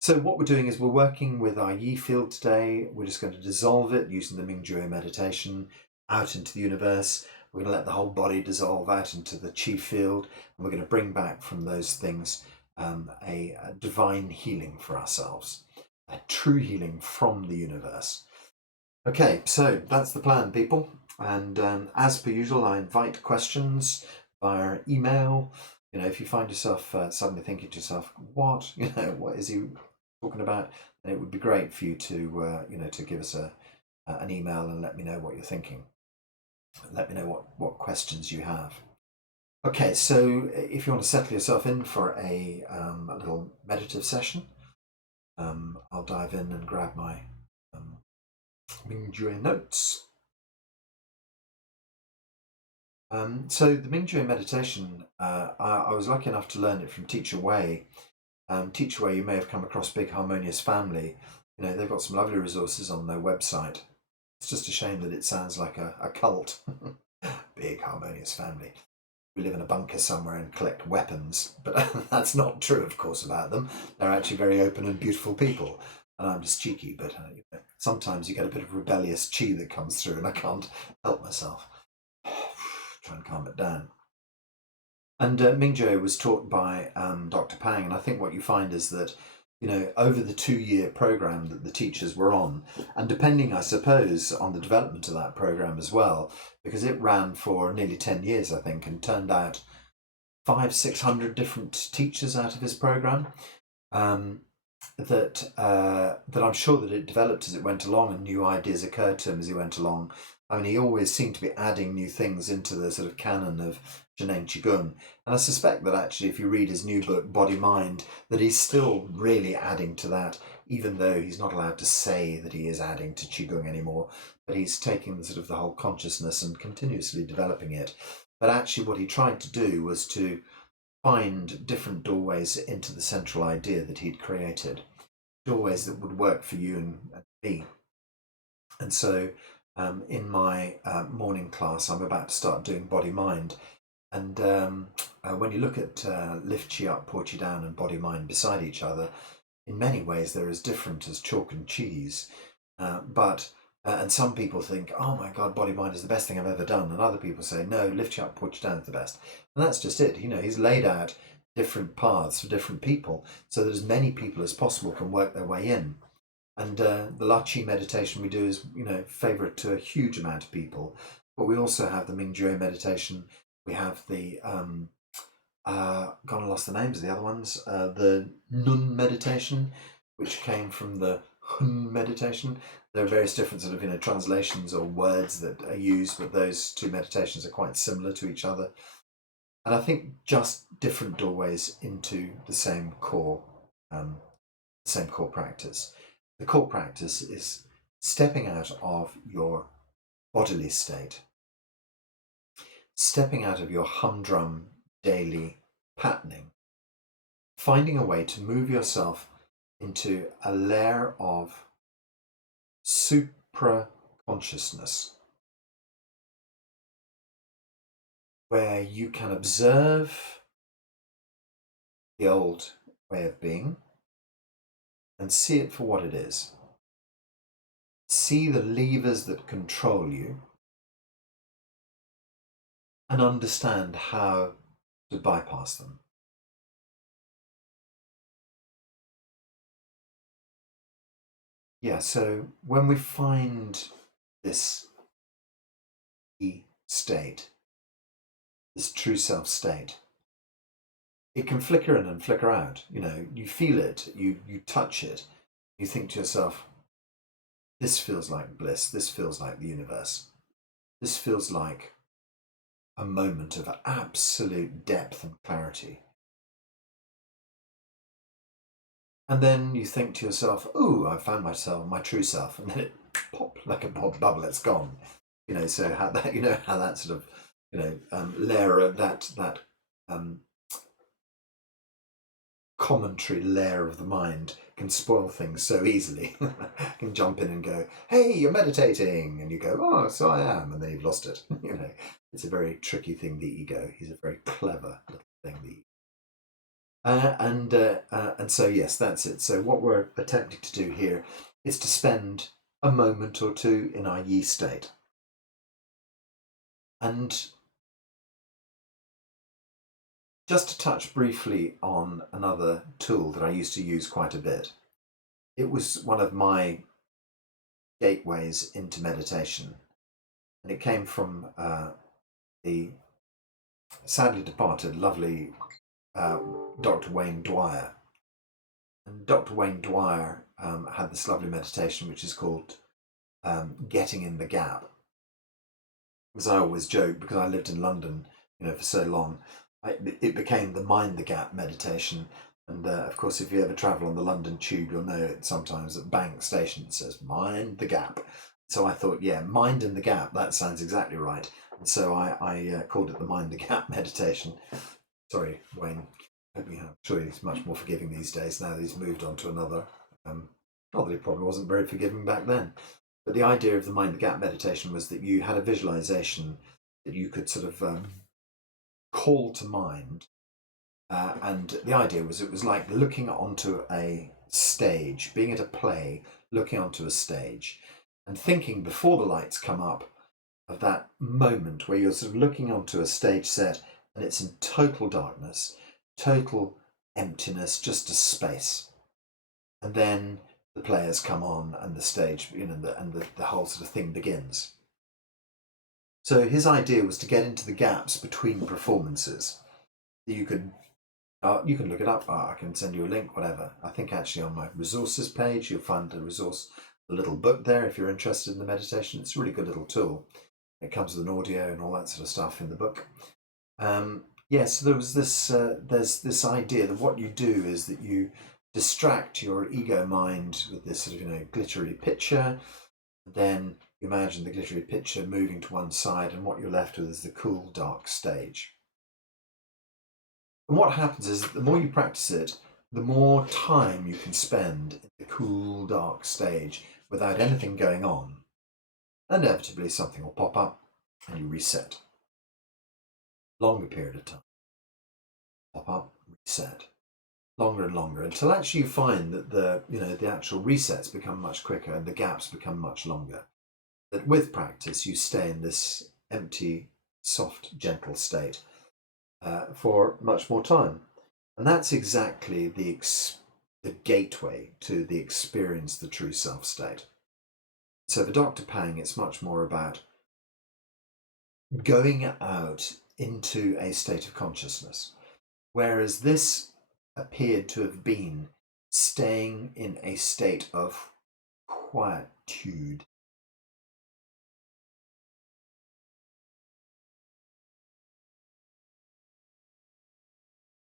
So what we're doing is we're working with our Yi field today. We're just going to dissolve it using the Ming Jue meditation out into the universe. We're going to let the whole body dissolve out into the Qi field, and we're going to bring back from those things a divine healing for ourselves, a true healing from the universe. Okay, so that's the plan, people. And as per usual, I invite questions via email. If you find yourself suddenly thinking to yourself, "What? What is he talking about?" Then it would be great for you to, to give us an email and let me know what you're thinking. Let me know what questions you have. Okay, so if you want to settle yourself in for a little meditative session, I'll dive in and grab my Ming Jue notes. So the Ming Jue meditation, I was lucky enough to learn it from Teacher Wei. Teacher Wei, you may have come across Big Harmonious Family. They've got some lovely resources on their website. It's just a shame that it sounds like a cult. Big Harmonious Family. We live in a bunker somewhere and collect weapons, but that's not true, of course, about them. They're actually very open and beautiful people. And I'm just cheeky, but sometimes you get a bit of rebellious chi that comes through, and I can't help myself. Try and calm it down. And Ming Jue was taught by Dr. Pang, and I think what you find is that, over the 2-year program that the teachers were on, and depending, I suppose, on the development of that program as well, because it ran for nearly 10 years, I think, and turned out 500-600 different teachers out of his program. That I'm sure that it developed as it went along, and new ideas occurred to him as he went along. I mean, he always seemed to be adding new things into the sort of canon of Zhenyang Qigong. And I suspect that actually, if you read his new book, Body Mind, that he's still really adding to that, even though he's not allowed to say that he is adding to Qigong anymore. But he's taking the sort of the whole consciousness and continuously developing it. But actually, what he tried to do was to find different doorways into the central idea that he'd created, doorways that would work for you and me. And so in my morning class, I'm about to start doing Body Mind. And when you look at Lift Chi Up, Pour Chi Down, and Body Mind beside each other, in many ways they're as different as chalk and cheese. And some people think, "Oh my God, Body Mind is the best thing I've ever done," and other people say, "No, Lift You Up, Put You Down is the best." And that's just it. He's laid out different paths for different people, so that as many people as possible can work their way in. And the La Chi meditation we do is, favourite to a huge amount of people. But we also have the Ming Jue meditation. We have the gone and lost the names of the other ones. The Nun meditation, which came from the Hun meditation. There are various different sort of translations or words that are used, but those two meditations are quite similar to each other. And I think just different doorways into the same core practice. The core practice is stepping out of your bodily state, stepping out of your humdrum daily patterning, finding a way to move yourself into a layer of supra consciousness where you can observe the old way of being and see it for what it is. See the levers that control you and understand how to bypass them. Yeah, so when we find this state, this true self state, it can flicker in and flicker out. You feel it, you touch it, you think to yourself, this feels like bliss, this feels like the universe, this feels like a moment of absolute depth and clarity. And then you think to yourself, "Oh, I found myself, my true self," and then it pop like a pop bubble, it's gone. So how that how that sort of layer of that commentary layer of the mind can spoil things so easily. Can jump in and go, "Hey, you're meditating," and you go, "Oh, so I am," and then you've lost it. It's a very tricky thing, the ego. He's a very clever little thing, the ego. And so yes, that's it. So what we're attempting to do here is to spend a moment or two in our yi state. And Just to touch briefly on another tool that I used to use quite a bit. It was one of my gateways into meditation, and it came from the sadly departed, lovely Dr. Wayne Dwyer. And Dr. Wayne Dwyer had this lovely meditation which is called Getting in the Gap. As I always joke, because I lived in London, for so long, it became the Mind the Gap meditation. And of course, if you ever travel on the London Tube, you'll know it sometimes at Bank Station it says Mind the Gap. So I thought, yeah, Mind in the Gap, that sounds exactly right. And so I called it the Mind the Gap meditation. Sorry, Wayne. I'm sure he's much more forgiving these days now that he's moved on to another. Not that he probably wasn't very forgiving back then. But the idea of the Mind the Gap meditation was that you had a visualization that you could sort of call to mind. And the idea was it was like looking onto a stage, being at a play, looking onto a stage, and thinking before the lights come up of that moment where you're sort of looking onto a stage set and it's in total darkness, total emptiness, just a space. And then the players come on and the stage, and the whole sort of thing begins. So his idea was to get into the gaps between performances. You could look it up. I can send you a link, whatever. I think actually on my resources page you'll find a little book there if you're interested in the meditation. It's a really good little tool. It comes with an audio and all that sort of stuff in the book. So there was this. There's this idea that what you do is that you distract your ego mind with this sort of glittery picture. Then you imagine the glittery picture moving to one side, and what you're left with is the cool, dark stage. And what happens is that the more you practice it, the more time you can spend in the cool, dark stage without anything going on. Inevitably, something will pop up, and you reset. Longer period of time. Pop up, reset. Longer and longer until actually you find that the actual resets become much quicker and the gaps become much longer. That with practice you stay in this empty, soft, gentle state for much more time, and that's exactly the gateway to the experience, the true self state. So for Dr. Pang, it's much more about going out into a state of consciousness, whereas this appeared to have been staying in a state of quietude.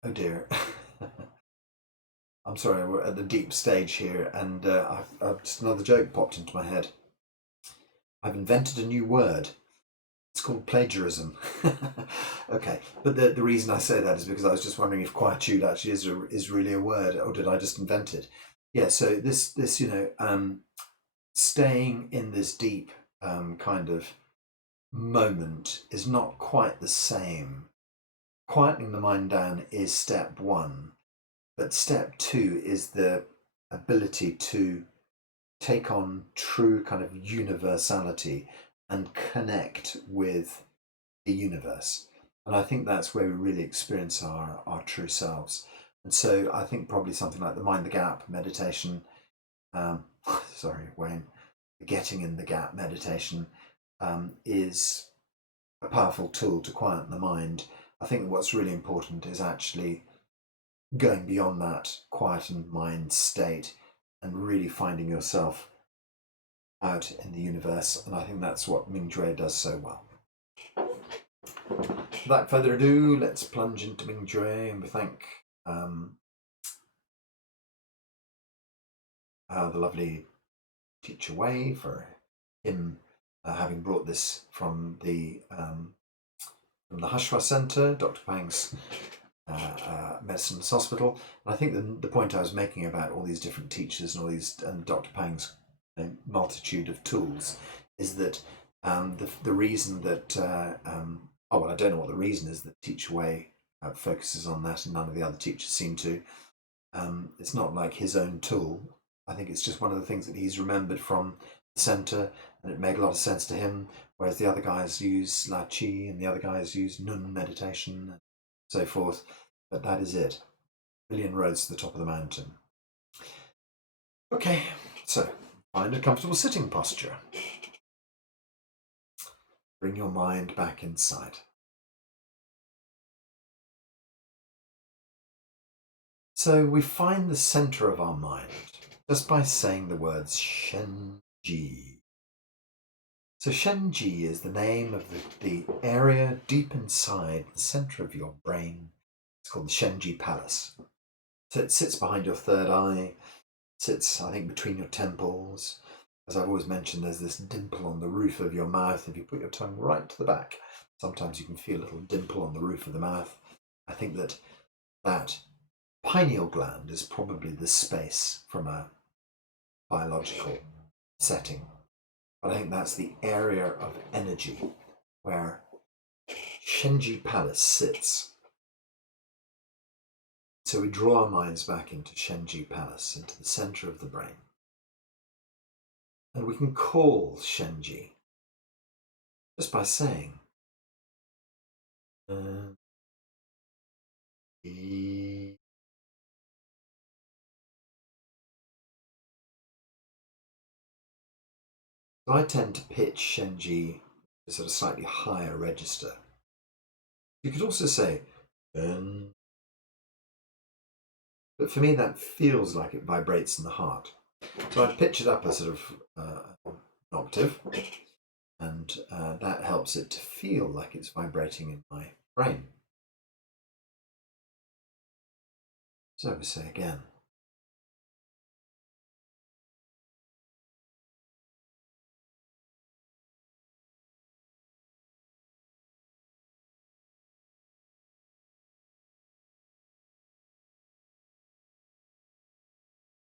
Oh dear. I'm sorry, we're at the deep stage here, and just another joke popped into my head. I've invented a new word. It's called plagiarism. Okay, but the reason I say that is because I was just wondering if quietude actually is really a word, or did I just invent it? Yeah. So this staying in this deep kind of moment is not quite the same. Quietening the mind down is step one, but step two is the ability to take on true kind of universality and connect with the universe. And I think that's where we really experience our true selves. And so I think probably something like the Mind the Gap meditation, sorry, Wayne, Getting in the Gap meditation is a powerful tool to quieten the mind. I think that what's really important is actually going beyond that quietened mind state and really finding yourself out in the universe. And I think that's what Ming Jue does so well. Without further ado, let's plunge into Ming Jue, and we thank the lovely teacher Wei for him having brought this from the Hushwa Centre, Dr. Pang's medicines hospital. And I think the point I was making about all these different teachers and all these and Dr. Pang's multitude of tools is that the reason that I don't know what the reason is that Teacher Wei focuses on that and none of the other teachers seem to. It's not like his own tool. I think it's just one of the things that he's remembered from the centre, and it made a lot of sense to him, whereas the other guys use La Chi and the other guys use Nun meditation and so forth. but that is it. A million roads to the top of the mountain. Okay, so find a comfortable sitting posture. Bring your mind back inside. So we find the center of our mind just by saying the words Shenji. So Shenji is the name of the area deep inside the center of your brain. It's called the Shenji Palace. So it sits behind your third eye, sits, I think, between your temples. As I've always mentioned, there's this dimple on the roof of your mouth. If you put your tongue right to the back, sometimes you can feel a little dimple on the roof of the mouth. I think that pineal gland is probably the space from a biological setting. But I think that's the area of energy where Shenji Palace sits. So we draw our minds back into Shenji Palace, into the center of the brain. And we can call Shenji just by saying So I tend to pitch Shenji a sort of slightly higher register. You could also say but for me that feels like it vibrates in the heart. So I'd pitch it up a sort of an octave, and that helps it to feel like it's vibrating in my brain. So we say again.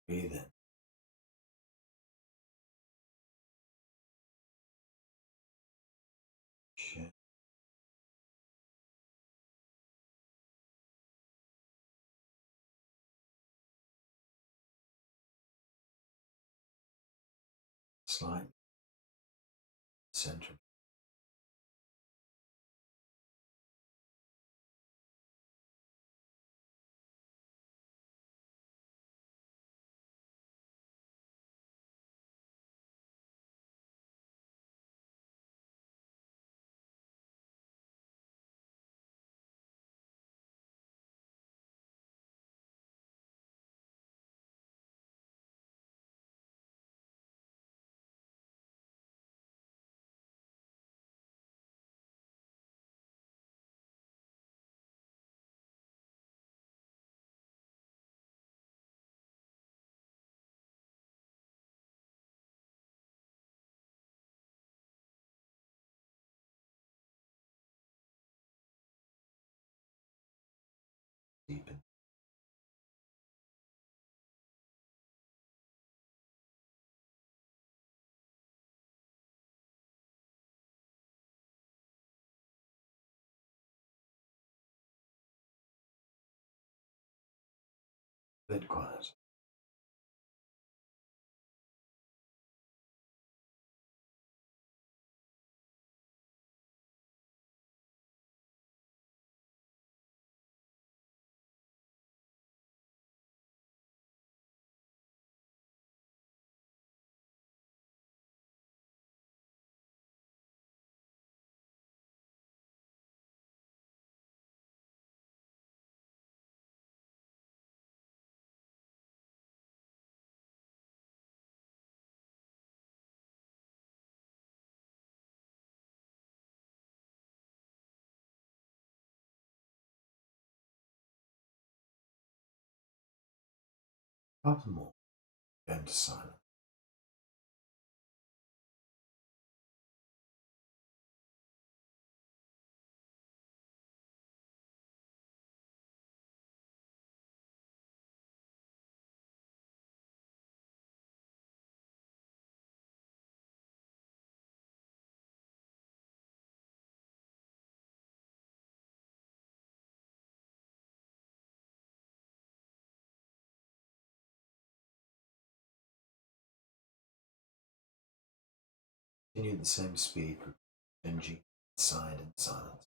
Breathe in. Slide center. Deepen. Bit quiet. Couple more. Go into silence. Continue at the same speed, Benji, side and silence.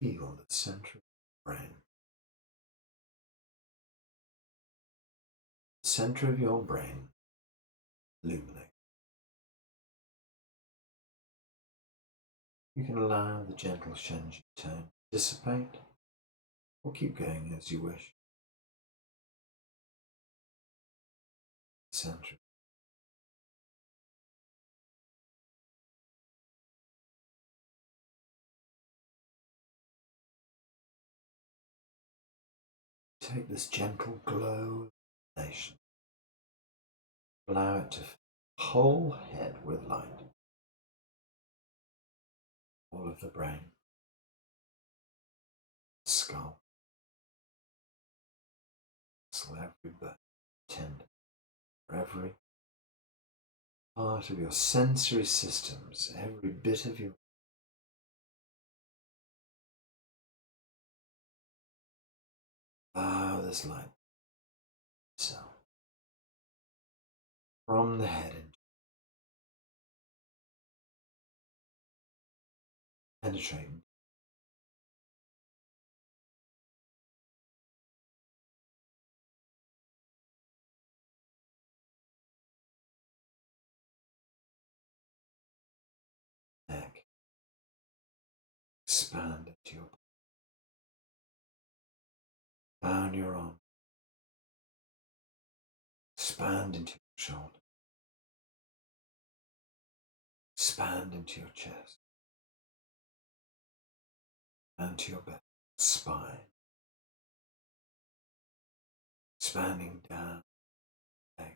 Feel the center of your brain. The center of your brain illuminate. You can allow the gentle Shenji tone to dissipate or keep going as you wish. Center. Take this gentle glow of illumination. Allow it to fill the whole head with light. All of the brain, skull, muscle, every bone, tendon, every part of your sensory systems, every bit of your allow this light itself from the head into penetrating the neck, expand into your down your arm, expand into your shoulder, expand into your chest, and to your back, spine, expanding down, legs,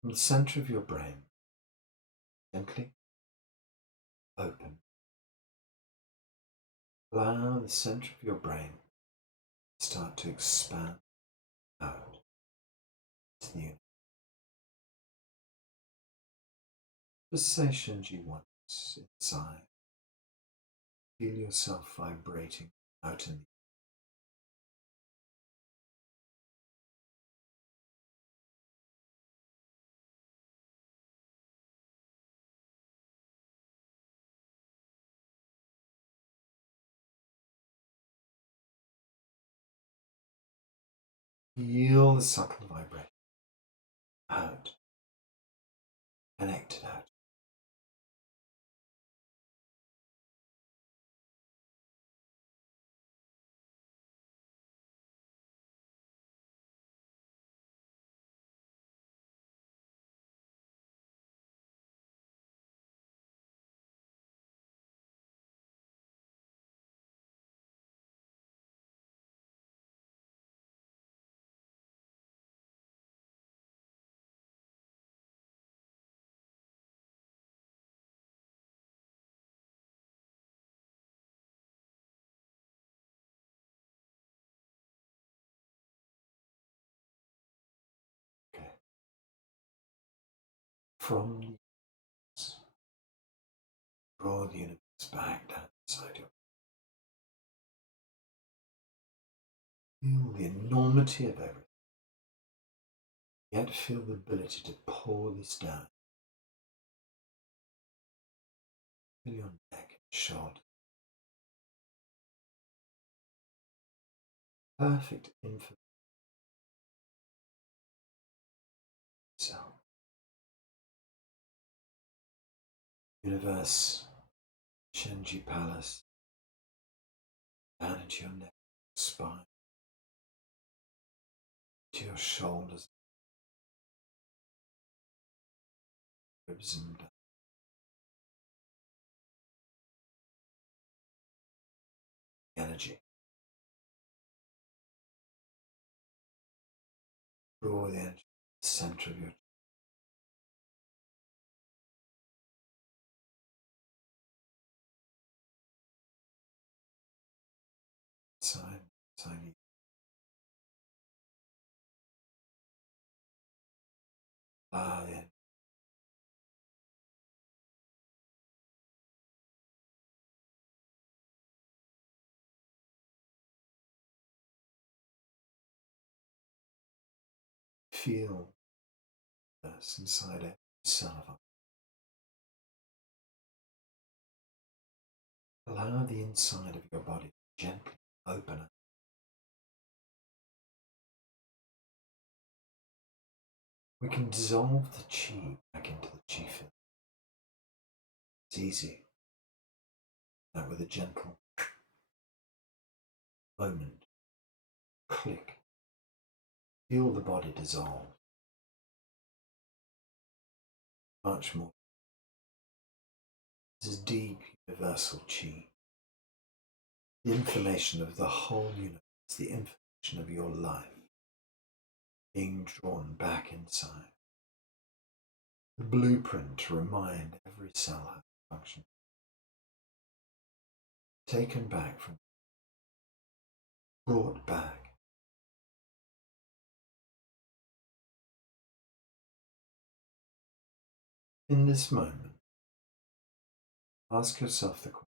from the center of your brain, gently open. Allow the center of your brain to start to expand out to the universe. Just say Shenji once inside. Feel yourself vibrating out in the feel the subtle vibration out, connected out. Okay. From the universe, draw the universe back down inside you. Feel the enormity of everything, yet feel the ability to pour this down. Feel your neck and shoulder. Perfect infinite self. Universe, Shenji Palace, down into your neck, spine, to your shoulders, ribs and energy. Draw the energy to the center of your side. Ah, the energy Feel this inside every cell of it. Allow the inside of your body to gently open up. We can dissolve the chi back into the chi field. It's easy. That with a gentle moment, click, feel the body dissolve. Much more. This is deep universal chi. The information of the whole universe, the information of your life being drawn back inside. The blueprint to remind every cell how to function. Taken back from, brought back. In this moment, ask yourself the question.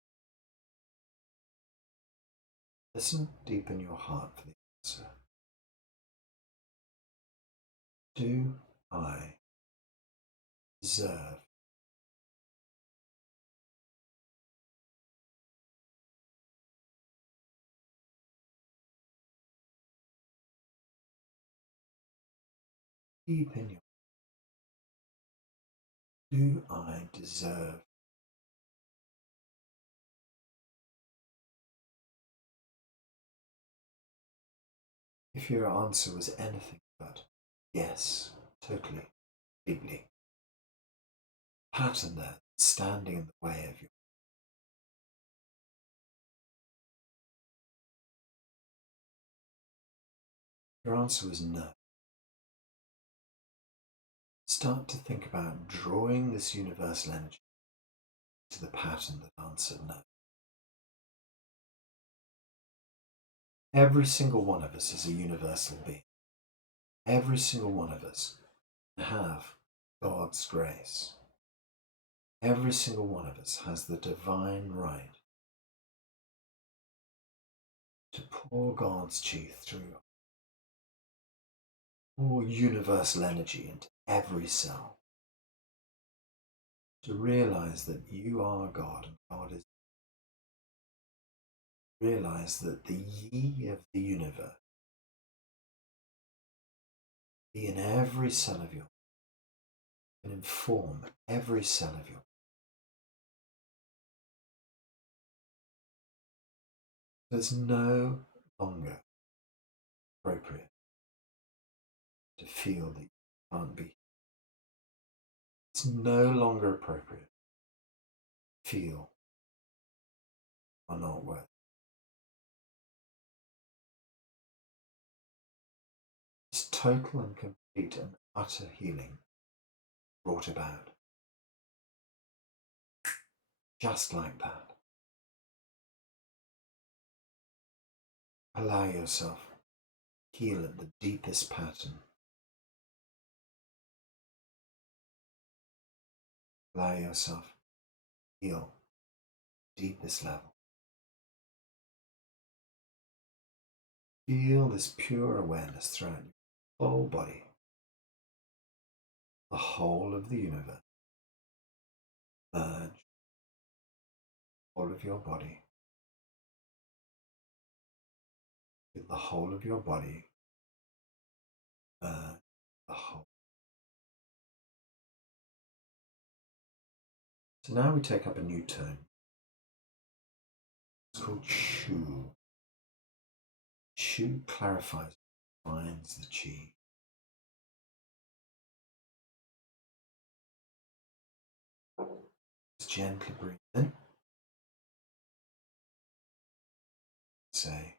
Listen deep in your heart for the answer. Do I deserve deep in your do I deserve? If your answer was anything but yes, totally, deeply, pattern there standing in the way of your answer was no. Start to think about drawing this universal energy to the pattern that answered no. Every single one of us is a universal being. Every single one of us have God's grace. Every single one of us has the divine right to pour God's chi through, pour universal energy into every cell, to realize that you are God and God is. Realize that the Yi of the universe be in every cell of your and inform every cell of your. It's no longer appropriate to feel that you can't be. It's no longer appropriate to feel you are not worth. It's total and complete and utter healing brought about. Just like that. Allow yourself to heal at the deepest pattern. Allow yourself to heal at the deepest level. Feel this pure awareness throughout your whole body, the whole of the universe. Merge all of your body with the whole of your body. Merge the whole. So now we take up a new tone. It's called Shu. Shu clarifies, defines the chi. Just gently breathe in. Say,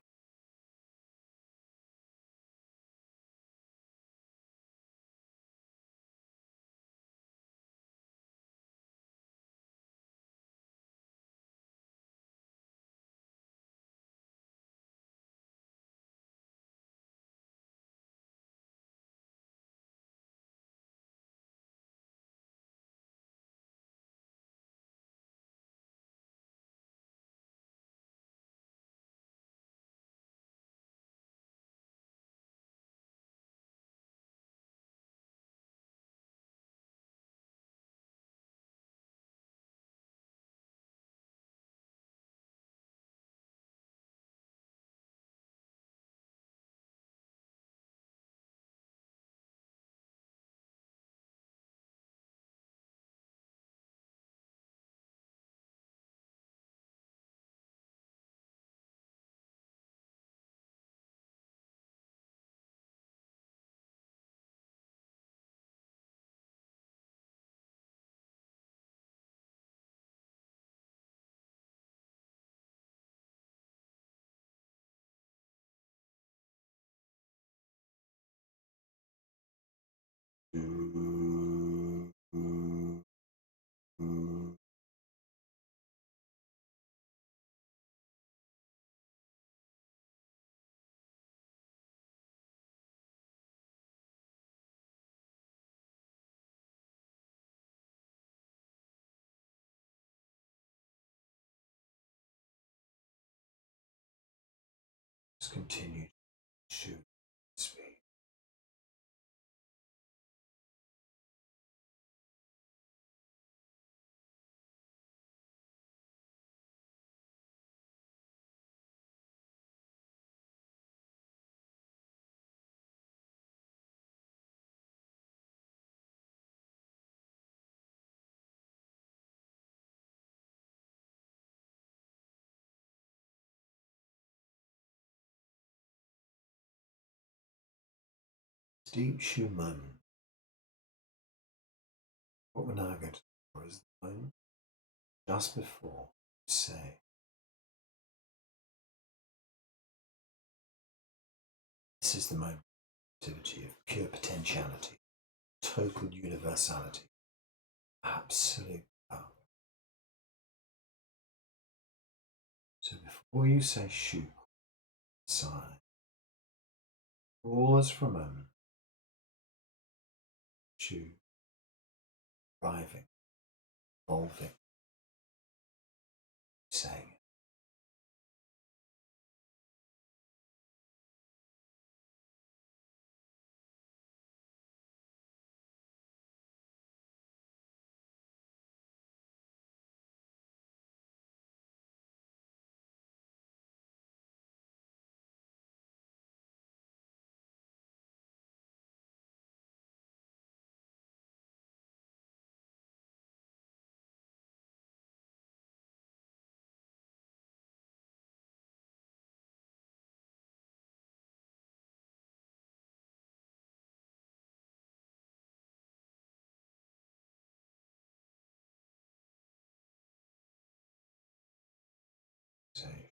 Just continue to speak. Deep Shu moment. What we're now going to do is the moment just before you say, this is the moment of activity, of pure potentiality, total universality, absolute power. So before you say Shu, sigh, pause for a moment. Shu, arriving, evolving, saying it. Say,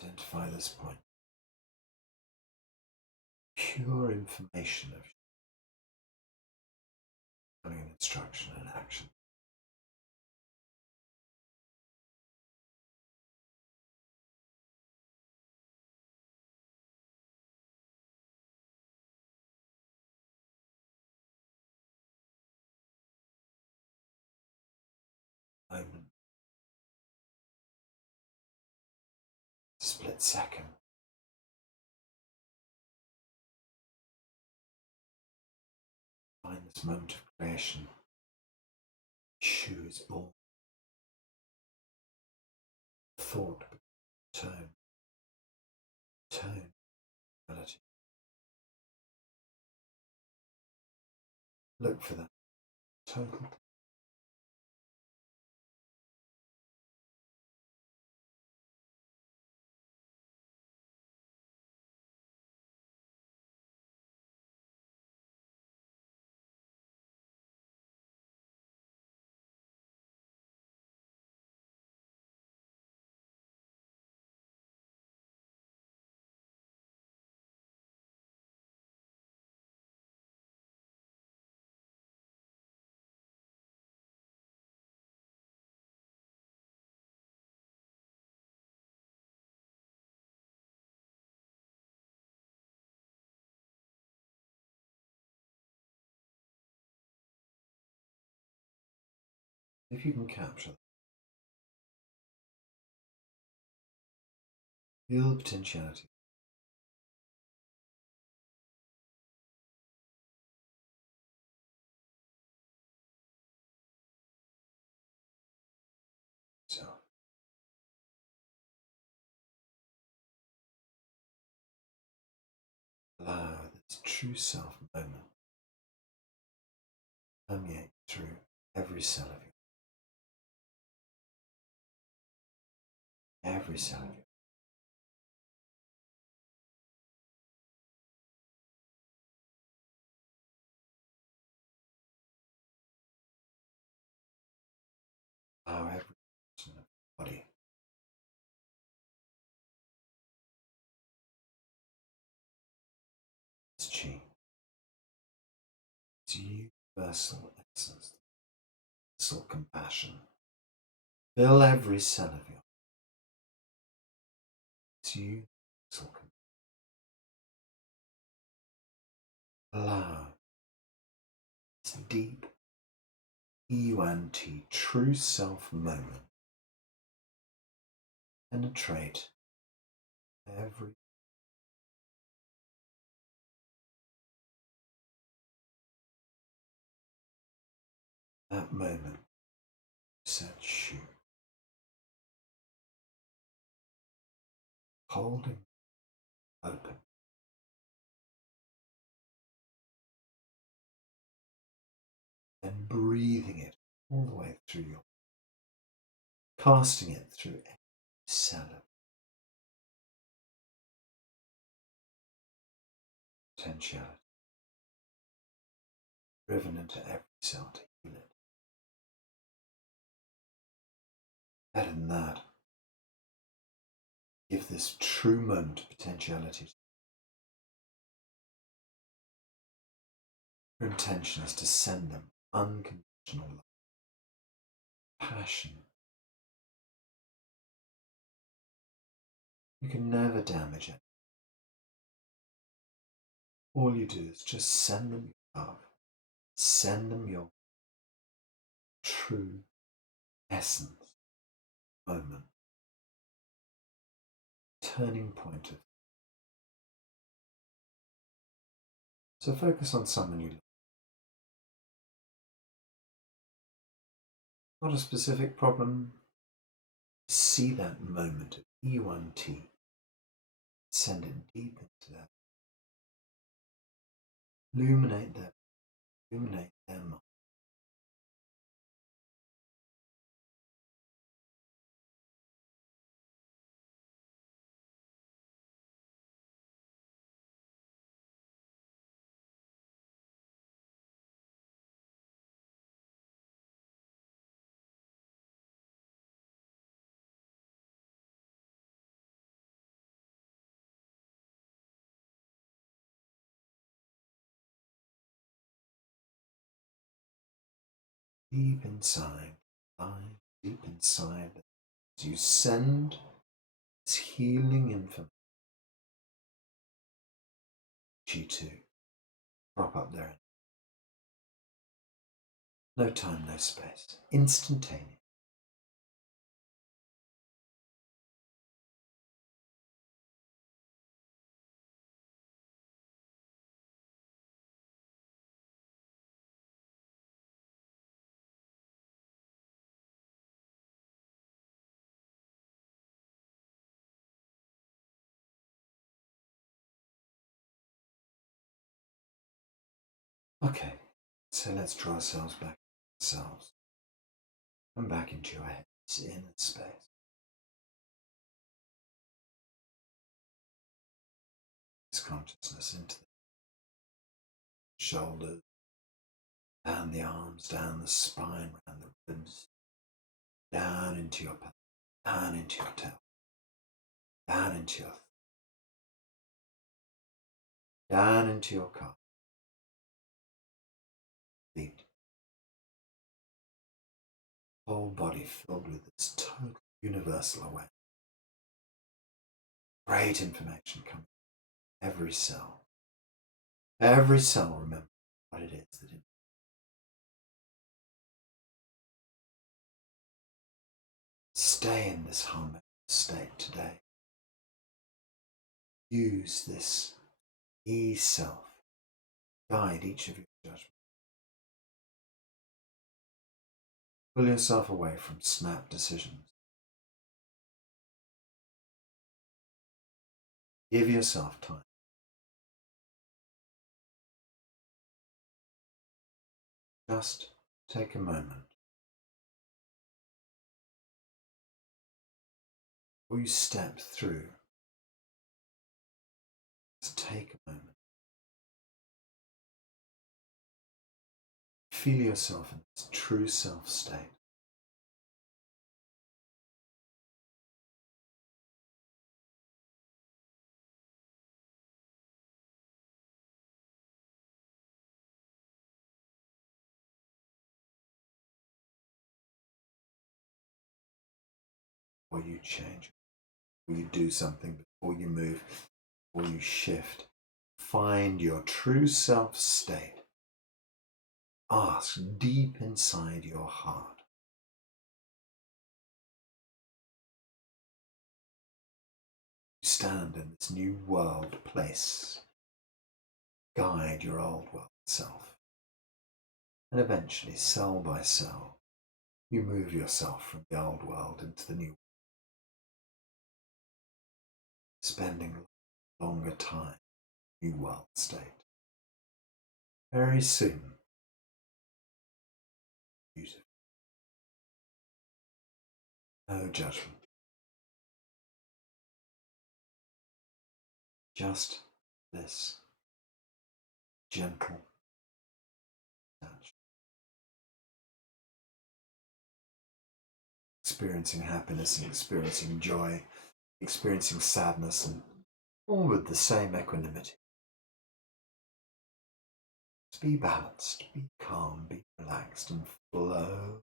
identify this point. Pure information of becoming an instruction and action. Moment, split second. Find this moment of creation. Shu is born. Thought, tone, melody. Look for that total. If you can capture that, feel the potentiality. So, allow this true self moment to permeate through every cell of you, every cell of you. It's universal essence, universal compassion. Fill every cell of your. It's universal compassion. Allow this deep EUNT true self moment penetrate every. That moment set shoot, holding open, and breathing it all the way through your, casting it through every cell of potentiality, driven into every cell to heal it. Better than that, give this true moment of potentiality. Your intention is to send them unconditional love, passion. You can never damage it. All you do is just send them your love, send them your true essence moment, turning point of. So focus on someone you love. Not a specific problem. See that moment of E1T. Send it deep into that. Illuminate their mind. Deep inside, deep inside, as you send this healing information, G2, prop up there. No time, no space. Instantaneous. Okay, so let's draw ourselves back to ourselves. Come back into your head's inner space. This consciousness into the shoulders, down the arms, down the spine, round the ribs, down into your pelvis, down into your tail, down into your down into your calf, feet, whole body filled with this total universal awareness. Great information coming from every cell. Every cell remember what it is that it. Stay in this harmonious state today. Use this E-self. Guide each of your judgments. Pull yourself away from snap decisions. Give yourself time. Just take a moment. Before you step through, just take a moment. Feel yourself in this true self state. before you change, before you do something, before you move, before you shift. Find your true self state. Ask deep inside your heart. You stand in this new world place. Guide your old world self. And eventually, cell by cell, you move yourself from the old world into the new, spending longer time in the new world state. Very soon, beautiful. No judgment. Just this gentle touch. Experiencing happiness and experiencing joy, experiencing sadness, and all with the same equanimity. Just be balanced, be calm, be relaxed, and flow.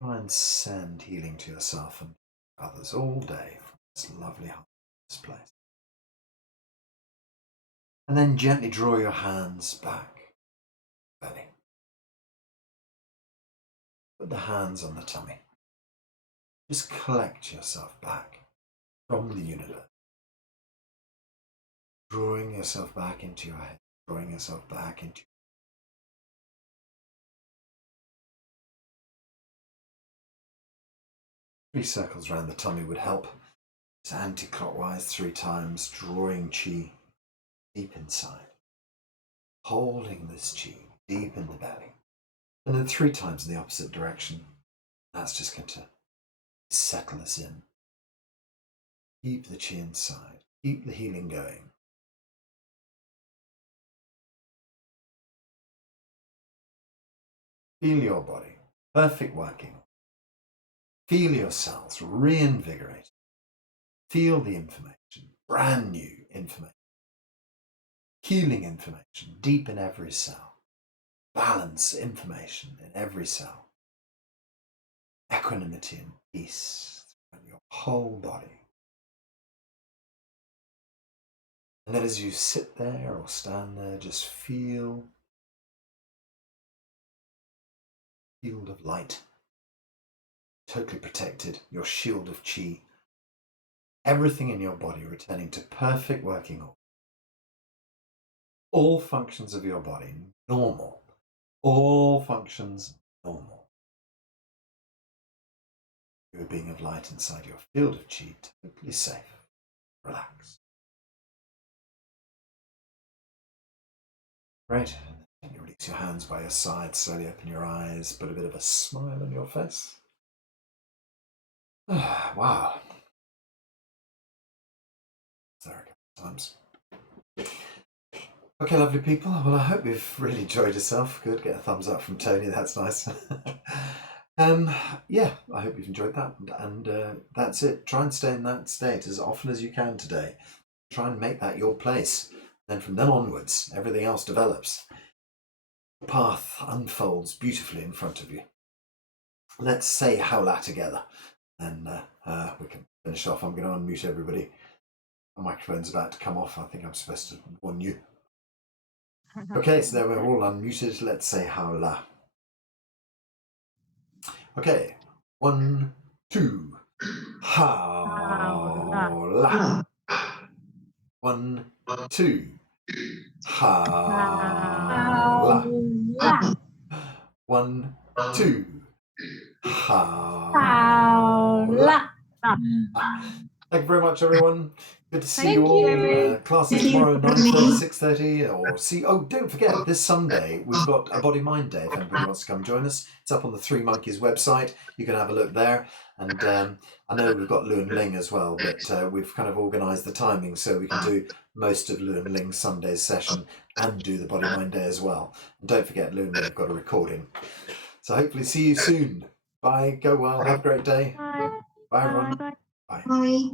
Try and send healing to yourself and others all day from this lovely, harmonious place. And then gently draw your hands back, belly. Put the hands on the tummy. Just collect yourself back from the universe. Drawing yourself back into your head, drawing yourself back into 3 circles around the tummy would help. It's anti-clockwise 3 times, drawing chi deep inside. Holding this chi deep in the belly. And then 3 times in the opposite direction. That's just going to settle us in. Keep the chi inside. Keep the healing going. Feel your body. Perfect working. Feel your cells reinvigorated. Feel the information. Brand new information. Healing information deep in every cell. Balance information in every cell. Equanimity and peace throughout your whole body. And then as you sit there or stand there, just feel the field of light. Totally protected, your shield of chi. Everything in your body returning to perfect working order. All functions of your body normal. All functions normal. You are being of light inside your field of chi, totally safe. Relax. Great. And you release your hands by your side, slowly open your eyes, put a bit of a smile on your face. Wow. There a couple times. Okay, lovely people. Well, I hope you've really enjoyed yourself. Good. Get a thumbs up from Tony. That's nice. Yeah, I hope you've enjoyed that. And that's it. Try and stay in that state as often as you can today. Try and make that your place. Then from then onwards, everything else develops. The path unfolds beautifully in front of you. Let's say howla together. And we can finish off. I'm going to unmute everybody. My microphone's about to come off. I think I'm supposed to warn you. Okay, so there we're all unmuted. Let's say howla. Okay, 1, 2, howla. 1, 2, howla. 1, 2, howla. Thank you very much, everyone. Good to see you all. Classes tomorrow, 9:30, 6:30, or see. Oh, don't forget, this Sunday we've got a Body Mind Day. If anybody wants to come join us, it's up on the Three Monkeys website. You can have a look there. And I know we've got Lu and Ling as well, but we've kind of organised the timing so we can do most of Lu and Ling's Sunday's session and do the Body Mind Day as well. And don't forget, Lu and Ling have got a recording. So hopefully see you soon. Bye. Go well. Have a great day. Bye everyone. Bye.